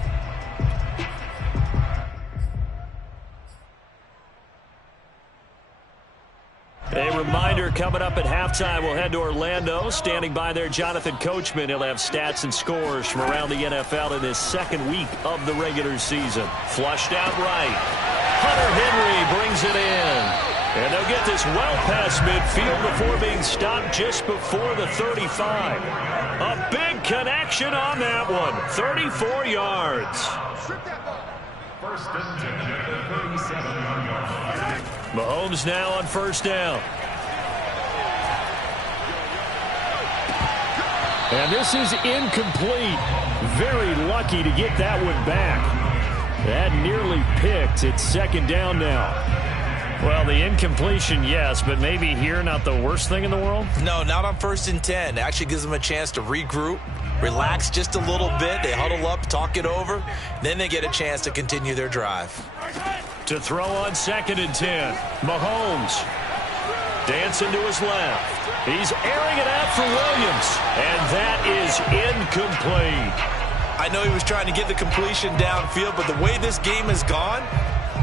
A reminder coming up at halftime, we'll head to Orlando. Standing by there, Jonathan Coachman. He'll have stats and scores from around the NFL in his second week of the regular season. Flushed out right. Hunter Henry brings it in. And they'll get this well past midfield before being stopped just before the 35. A big connection on that one. 34 yards. First and 10 at the 37-yard line. Mahomes now on first down. And this is incomplete. Very lucky to get that one back. That nearly picked. It's second down now. Well, the incompletion, yes, but maybe here not the worst thing in the world? No, not on first and 10. It actually gives them a chance to regroup, relax just a little bit. They huddle up, talk it over. Then they get a chance to continue their drive. To throw on second and 10. Mahomes dancing to his left. He's airing it out for Williams. And that is incomplete. I know he was trying to get the completion downfield, but the way this game has gone,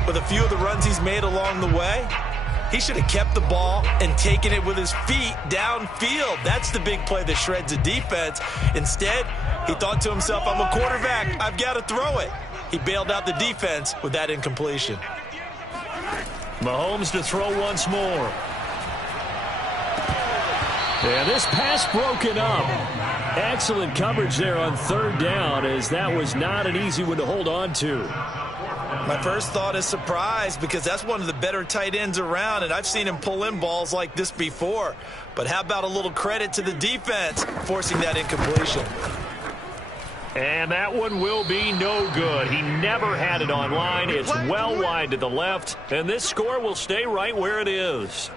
with a few of the runs he's made along the way, he should have kept the ball and taken it with his feet downfield. That's the big play that shreds a defense. Instead, he thought to himself, I'm a quarterback, I've got to throw it. He bailed out the defense with that incompletion. Mahomes to throw once more. And this pass broken up. Excellent coverage there on third down, as that was not an easy one to hold on to. My first thought is surprise, because that's one of the better tight ends around, and I've seen him pull in balls like this before. But how about a little credit to the defense forcing that incompletion? And that one will be no good. He never had it on line. It's well wide to the left, and this score will stay right where it is.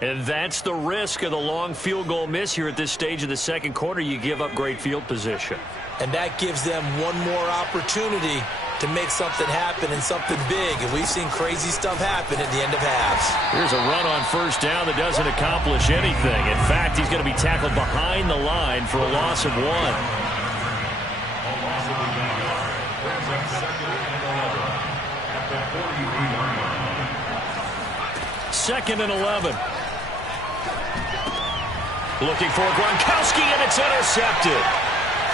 And that's the risk of the long field goal miss here at this stage of the second quarter. You give up great field position. And that gives them one more opportunity to make something happen and something big. And we've seen crazy stuff happen at the end of halves. Here's a run on first down that doesn't accomplish anything. In fact, he's going to be tackled behind the line for a loss of 1. Second and 11. Looking for Gronkowski, and it's intercepted.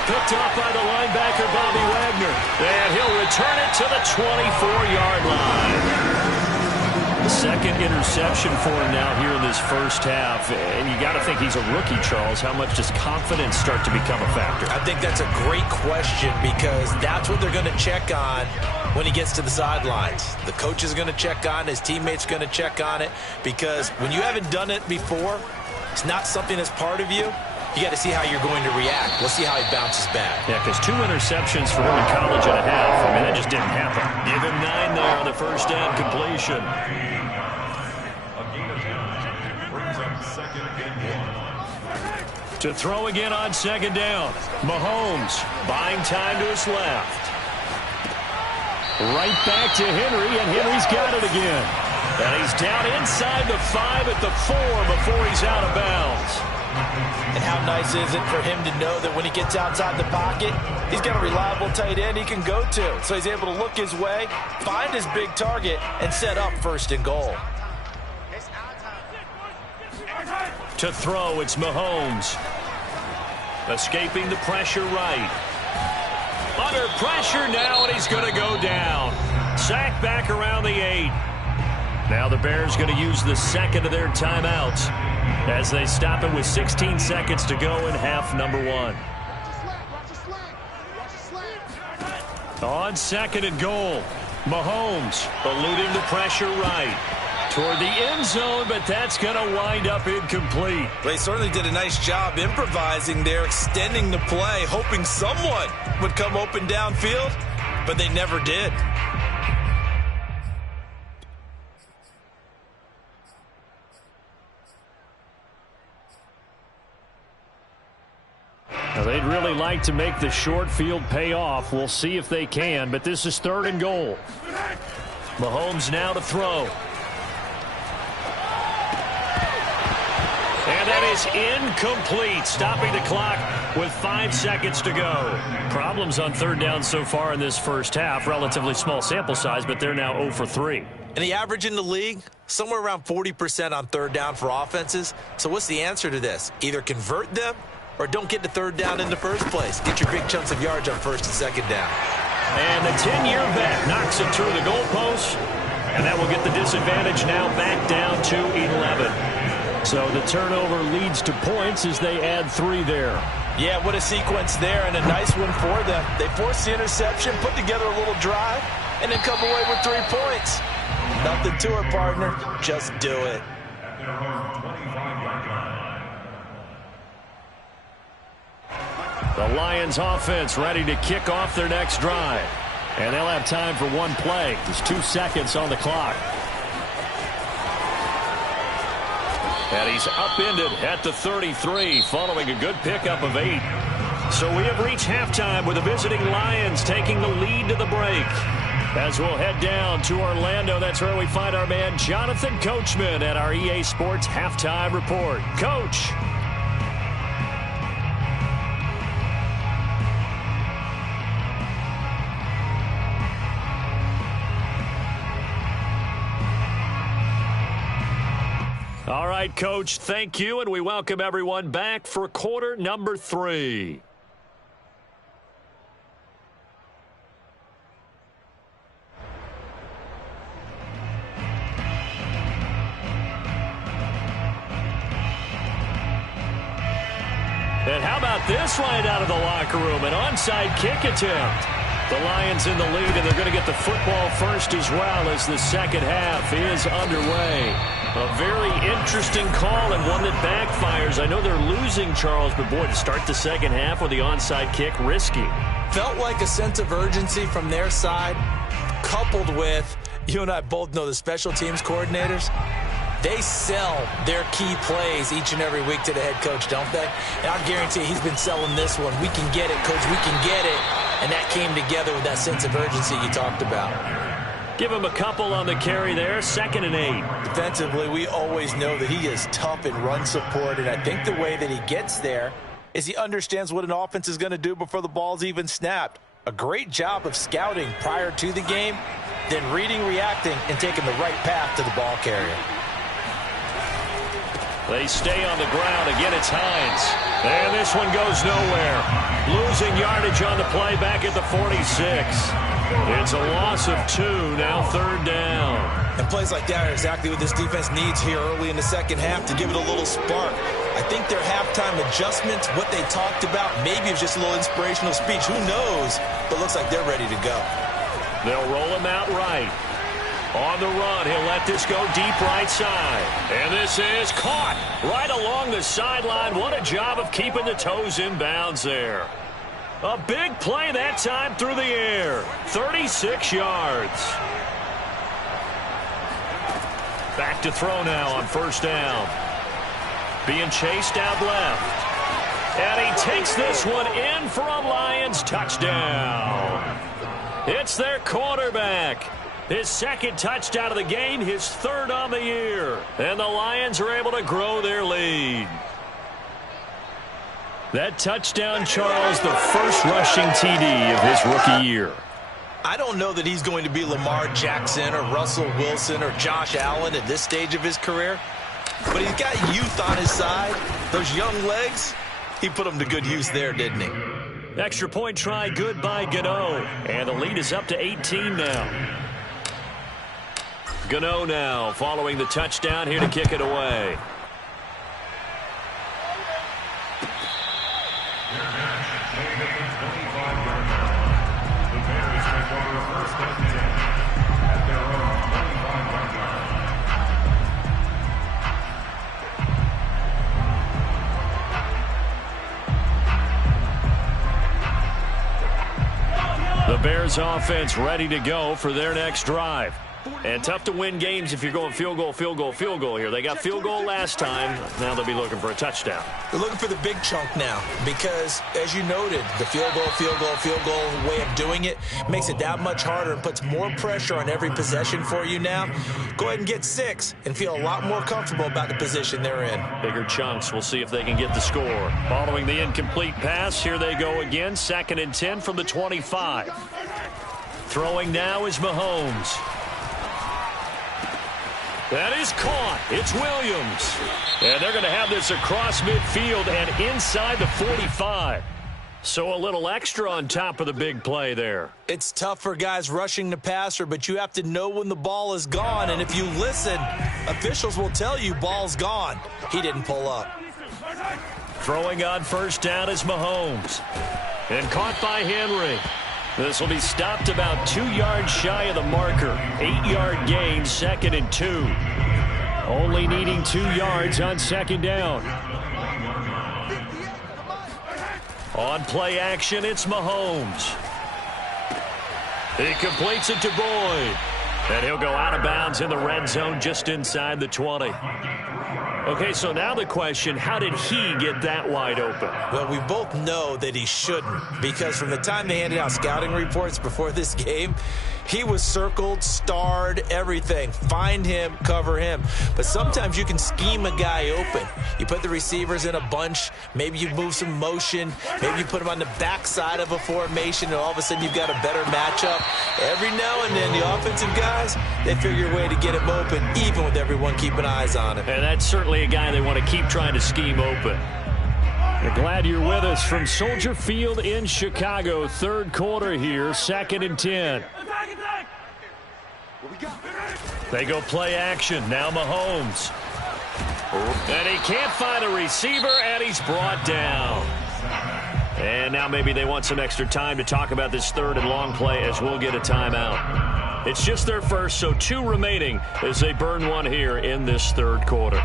Picked off by the linebacker, Bobby Wagner. And he'll return it to the 24-yard line. second interception for him now here in this first half. And you got to think he's a rookie, Charles. How much does confidence start to become a factor? I think that's a great question because that's what they're going to check on when he gets to the sidelines. The coach is going to check on it. His teammates going to check on it because when you haven't done it before, it's not something that's part of you. You got to see how you're going to react. Let's see how he bounces back. Yeah, because 2 interceptions for him in college and a half. I mean, that just didn't happen. Give him 9 there on the first down completion. To throw again on second down. Mahomes buying time to his left. Right back to Henry, and Henry's got it again. And he's down inside the 5 at the 4 before he's out of bounds. And how nice is it for him to know that when he gets outside the pocket, he's got a reliable tight end he can go to. So he's able to look his way, find his big target, and set up first and goal. To throw, it's Mahomes. Escaping the pressure right. Under pressure now, and he's going to go down. Sack back around the 8. Now the Bears going to use the second of their timeouts as they stop it with 16 seconds to go in half number 1. On second and goal, Mahomes eluding the pressure right toward the end zone, but that's going to wind up incomplete. They certainly did a nice job improvising there, extending the play, hoping someone would come open downfield, but they never did. Now, they'd really like to make the short field pay off. We'll see if they can, but this is third and goal. Mahomes now to throw. And that is incomplete, stopping the clock with 5 seconds to go. Problems on third down so far in this first half. Relatively small sample size, but they're now 0 for 3. And the average in the league, somewhere around 40% on third down for offenses. So what's the answer to this? Either convert them or don't get to third down in the first place. Get your big chunks of yards on first and second down. And the 10-year bet knocks it through the goalpost. And that will get the disadvantage now back down to 11. So the turnover leads to points as they add 3 there. Yeah, what a sequence there, and a nice one for them. They force the interception, put together a little drive, and then come away with 3 points. Nothing to it, partner. Just do it. The Lions offense ready to kick off their next drive. And they'll have time for 1 play. There's 2 seconds on the clock. And he's upended at the 33 following a good pickup of 8. So we have reached halftime with the visiting Lions taking the lead to the break. As we'll head down to Orlando, that's where we find our man Jonathan Coachman at our EA Sports Halftime Report. Coach. All right, Coach, thank you, and we welcome everyone back for quarter number 3. And how about this right out of the locker room? An onside kick attempt. The Lions in the lead, and they're going to get the football first as well as the second half is underway. A very interesting call and one that backfires. I know they're losing, Charles, but boy, to start the second half with the onside kick, risky. Felt like a sense of urgency from their side, coupled with, you and I both know the special teams coordinators. They sell their key plays each and every week to the head coach, don't they? And I guarantee he's been selling this one. We can get it, Coach. We can get it. And that came together with that sense of urgency you talked about. Give him a couple on the carry there, 2nd and 8. Defensively, we always know that he is tough in run support, and I think the way that he gets there is he understands what an offense is going to do before the ball's even snapped. A great job of scouting prior to the game, then reading, reacting, and taking the right path to the ball carrier. They stay on the ground. Again, it's Hines. And this one goes nowhere. Losing yardage on the play back at the 46. It's a loss of 2, now 3rd down. And plays like that are exactly what this defense needs here early in the second half to give it a little spark. I think their halftime adjustments, what they talked about, maybe it's just a little inspirational speech. Who knows? But looks like they're ready to go. They'll roll him out right. On the run, he'll let this go deep right side. And this is caught right along the sideline. What a job of keeping the toes in bounds there. A big play that time through the air. 36 yards. Back to throw now on 1st down. Being chased out left. And he takes this one in for a Lions touchdown. It's their quarterback. His 2nd touchdown of the game, his 3rd on the year. And the Lions are able to grow their lead. That touchdown, Charles, the first rushing TD of his rookie year. I don't know that he's going to be Lamar Jackson or Russell Wilson or Josh Allen at this stage of his career. But he's got youth on his side. Those young legs, he put them to good use there, didn't he? Extra point try good by Gano. And the lead is up to 18 now. Gano now following the touchdown here to kick it away. The Bears take over 1st and 10 at their own 25-yard line. The Bears offense ready to go for their next drive. And tough to win games if you're going field goal, field goal, field goal here. They got field goal last time. Now they'll be looking for a touchdown. They're looking for the big chunk now because, as you noted, the field goal way of doing it makes it that much harder and puts more pressure on every possession for you now. Go ahead and get 6 and feel a lot more comfortable about the position they're in. Bigger chunks. We'll see if they can get the score. Following the incomplete pass, here they go again. 2nd and 10 from the 25. Throwing now is Mahomes. That is caught. It's Williams. And they're going to have this across midfield and inside the 45. So a little extra on top of the big play there. It's tough for guys rushing the passer, but you have to know when the ball is gone. And if you listen, officials will tell you ball's gone. He didn't pull up. Throwing on 1st down is Mahomes. And caught by Henry. This will be stopped about 2 yards shy of the marker. 8-yard gain, 2nd and 2. Only needing 2 yards on 2nd down. On play action, it's Mahomes. He completes it to Boyd. And he'll go out of bounds in the red zone just inside the 20. Okay, so now the question, how did he get that wide open? Well, we both know that he shouldn't, because from the time they handed out scouting reports before this game, he was circled, starred, everything. Find him, cover him. But sometimes you can scheme a guy open. You put the receivers in a bunch. Maybe you move some motion. Maybe you put them on the backside of a formation, and all of a sudden you've got a better matchup. Every now and then, the offensive guys, they figure a way to get him open, even with everyone keeping eyes on him. And that's certainly a guy they want to keep trying to scheme open. We're glad you're with us from Soldier Field in Chicago. 3rd quarter here, 2nd and 10. They go play action. Now Mahomes. And he can't find a receiver, and he's brought down. And now maybe they want some extra time to talk about this 3rd and long play as we'll get a timeout. It's just their first, so 2 remaining as they burn one here in this 3rd quarter.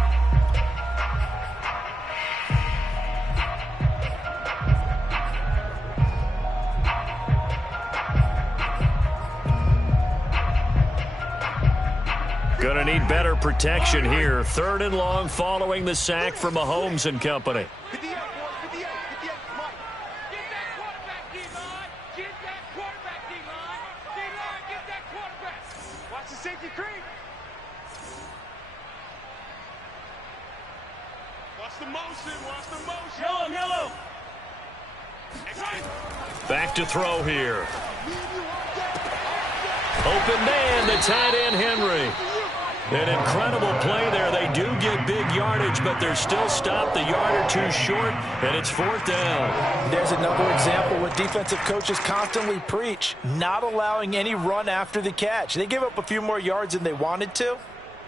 Going to need better protection here. 3rd and long following the sack from Mahomes and company. 58, 58, come on. Get that quarterback, D-line. Get that quarterback, D-line. D-line, get that quarterback. Watch the safety creep. Watch the motion, watch the motion. Yellow. Back to throw here. Open man, the tight end Henry. An incredible play there. They do get big yardage, but they're still stopped a yard or two short, and it's 4th down. There's another example what defensive coaches constantly preach, not allowing any run after the catch. They gave up a few more yards than they wanted to,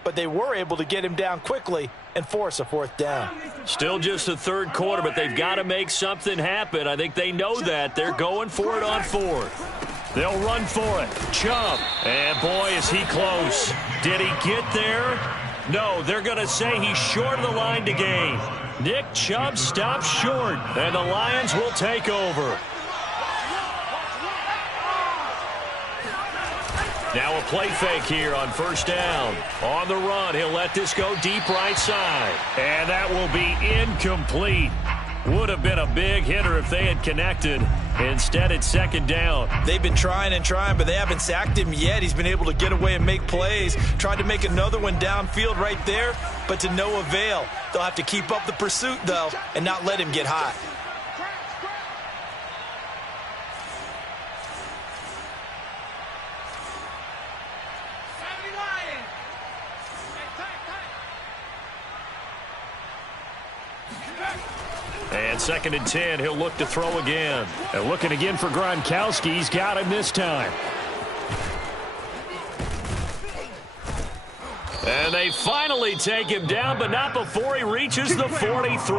but they were able to get him down quickly and force a 4th down. Still just the 3rd quarter, but they've got to make something happen. I think they know that. They're going for it on 4th. They'll run for it. Chubb. And boy, is he close. Did he get there? No, they're going to say he's short of the line to gain. Nick Chubb stops short, and the Lions will take over. Now a play fake here on 1st down. On the run, he'll let this go deep right side. And that will be incomplete. Would have been a big hitter if they had connected. Instead, it's 2nd down. They've been trying and trying, but they haven't sacked him yet. He's been able to get away and make plays. Tried to make another one downfield right there, but to no avail. They'll have to keep up the pursuit, though, and not let him get hot. And 2nd and 10, he'll look to throw again. And looking again for Gronkowski. He's got him this time. And they finally take him down, but not before he reaches the 43.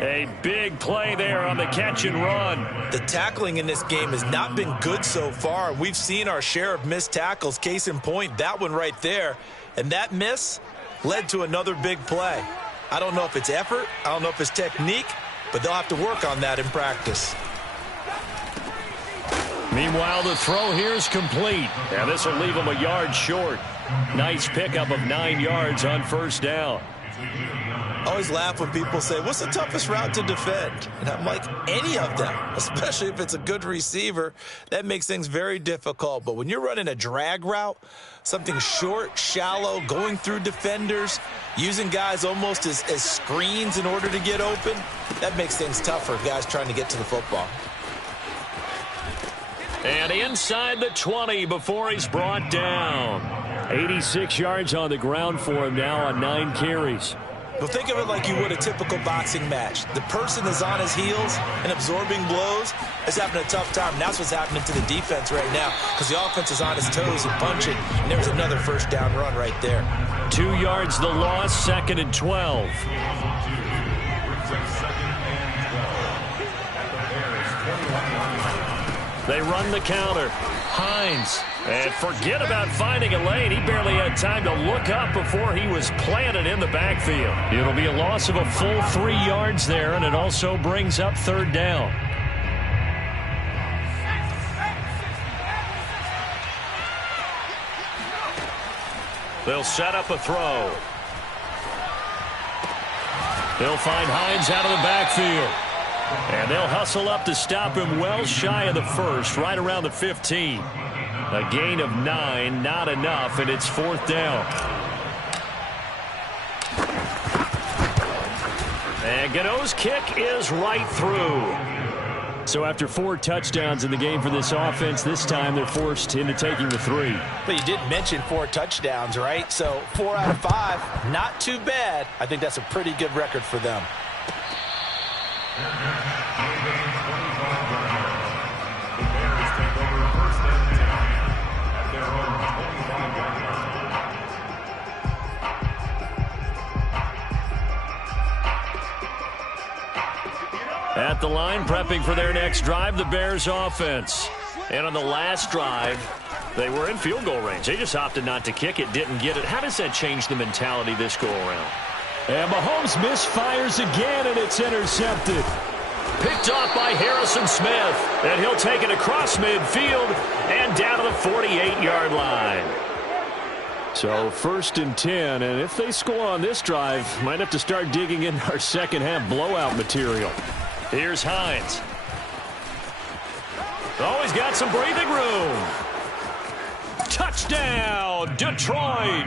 A big play there on the catch and run. The tackling in this game has not been good so far. We've seen our share of missed tackles. Case in point, that one right there. And that miss led to another big play. I don't know if it's effort, I don't know if it's technique, but they'll have to work on that in practice. Meanwhile, the throw here is complete. And this will leave him a yard short. Nice pickup of 9 yards on 1st down. I always laugh when people say, what's the toughest route to defend? And I'm like, any of them, especially if it's a good receiver. That makes things very difficult. But when you're running a drag route, something short, shallow, going through defenders, using guys almost as screens in order to get open, that makes things tougher, guys trying to get to the football. And inside the 20 before he's brought down. 86 yards on the ground for him now on 9 carries. But think of it like you would a typical boxing match. The person that's on his heels and absorbing blows is having a tough time. And that's what's happening to the defense right now because the offense is on his toes and punching. And there's another 1st down run right there. 2 yards the loss, 2nd and 12. They run the counter. Hines. And forget about finding a lane. He barely had time to look up before he was planted in the backfield. It'll be a loss of a full 3 yards there, and it also brings up 3rd down. They'll set up a throw. They'll find Hines out of the backfield. And they'll hustle up to stop him well shy of the 1st, right around the 15. A gain of 9, not enough, and it's 4th down. And Gano's kick is right through. So after 4 touchdowns in the game for this offense, this time they're forced into taking the 3. But you did mention 4 touchdowns, right? So 4 out of 5, not too bad. I think that's a pretty good record for them. At the line, prepping for their next drive, the Bears offense. And on the last drive, they were in field goal range. They just opted not to kick it, didn't get it. How does that change the mentality this go around? And Mahomes misfires again, and it's intercepted. Picked off by Harrison Smith. And he'll take it across midfield and down to the 48-yard line. So 1st and 10, and if they score on this drive, might have to start digging in our second-half blowout material. Here's Hines. Oh, he's got some breathing room. Touchdown, Detroit.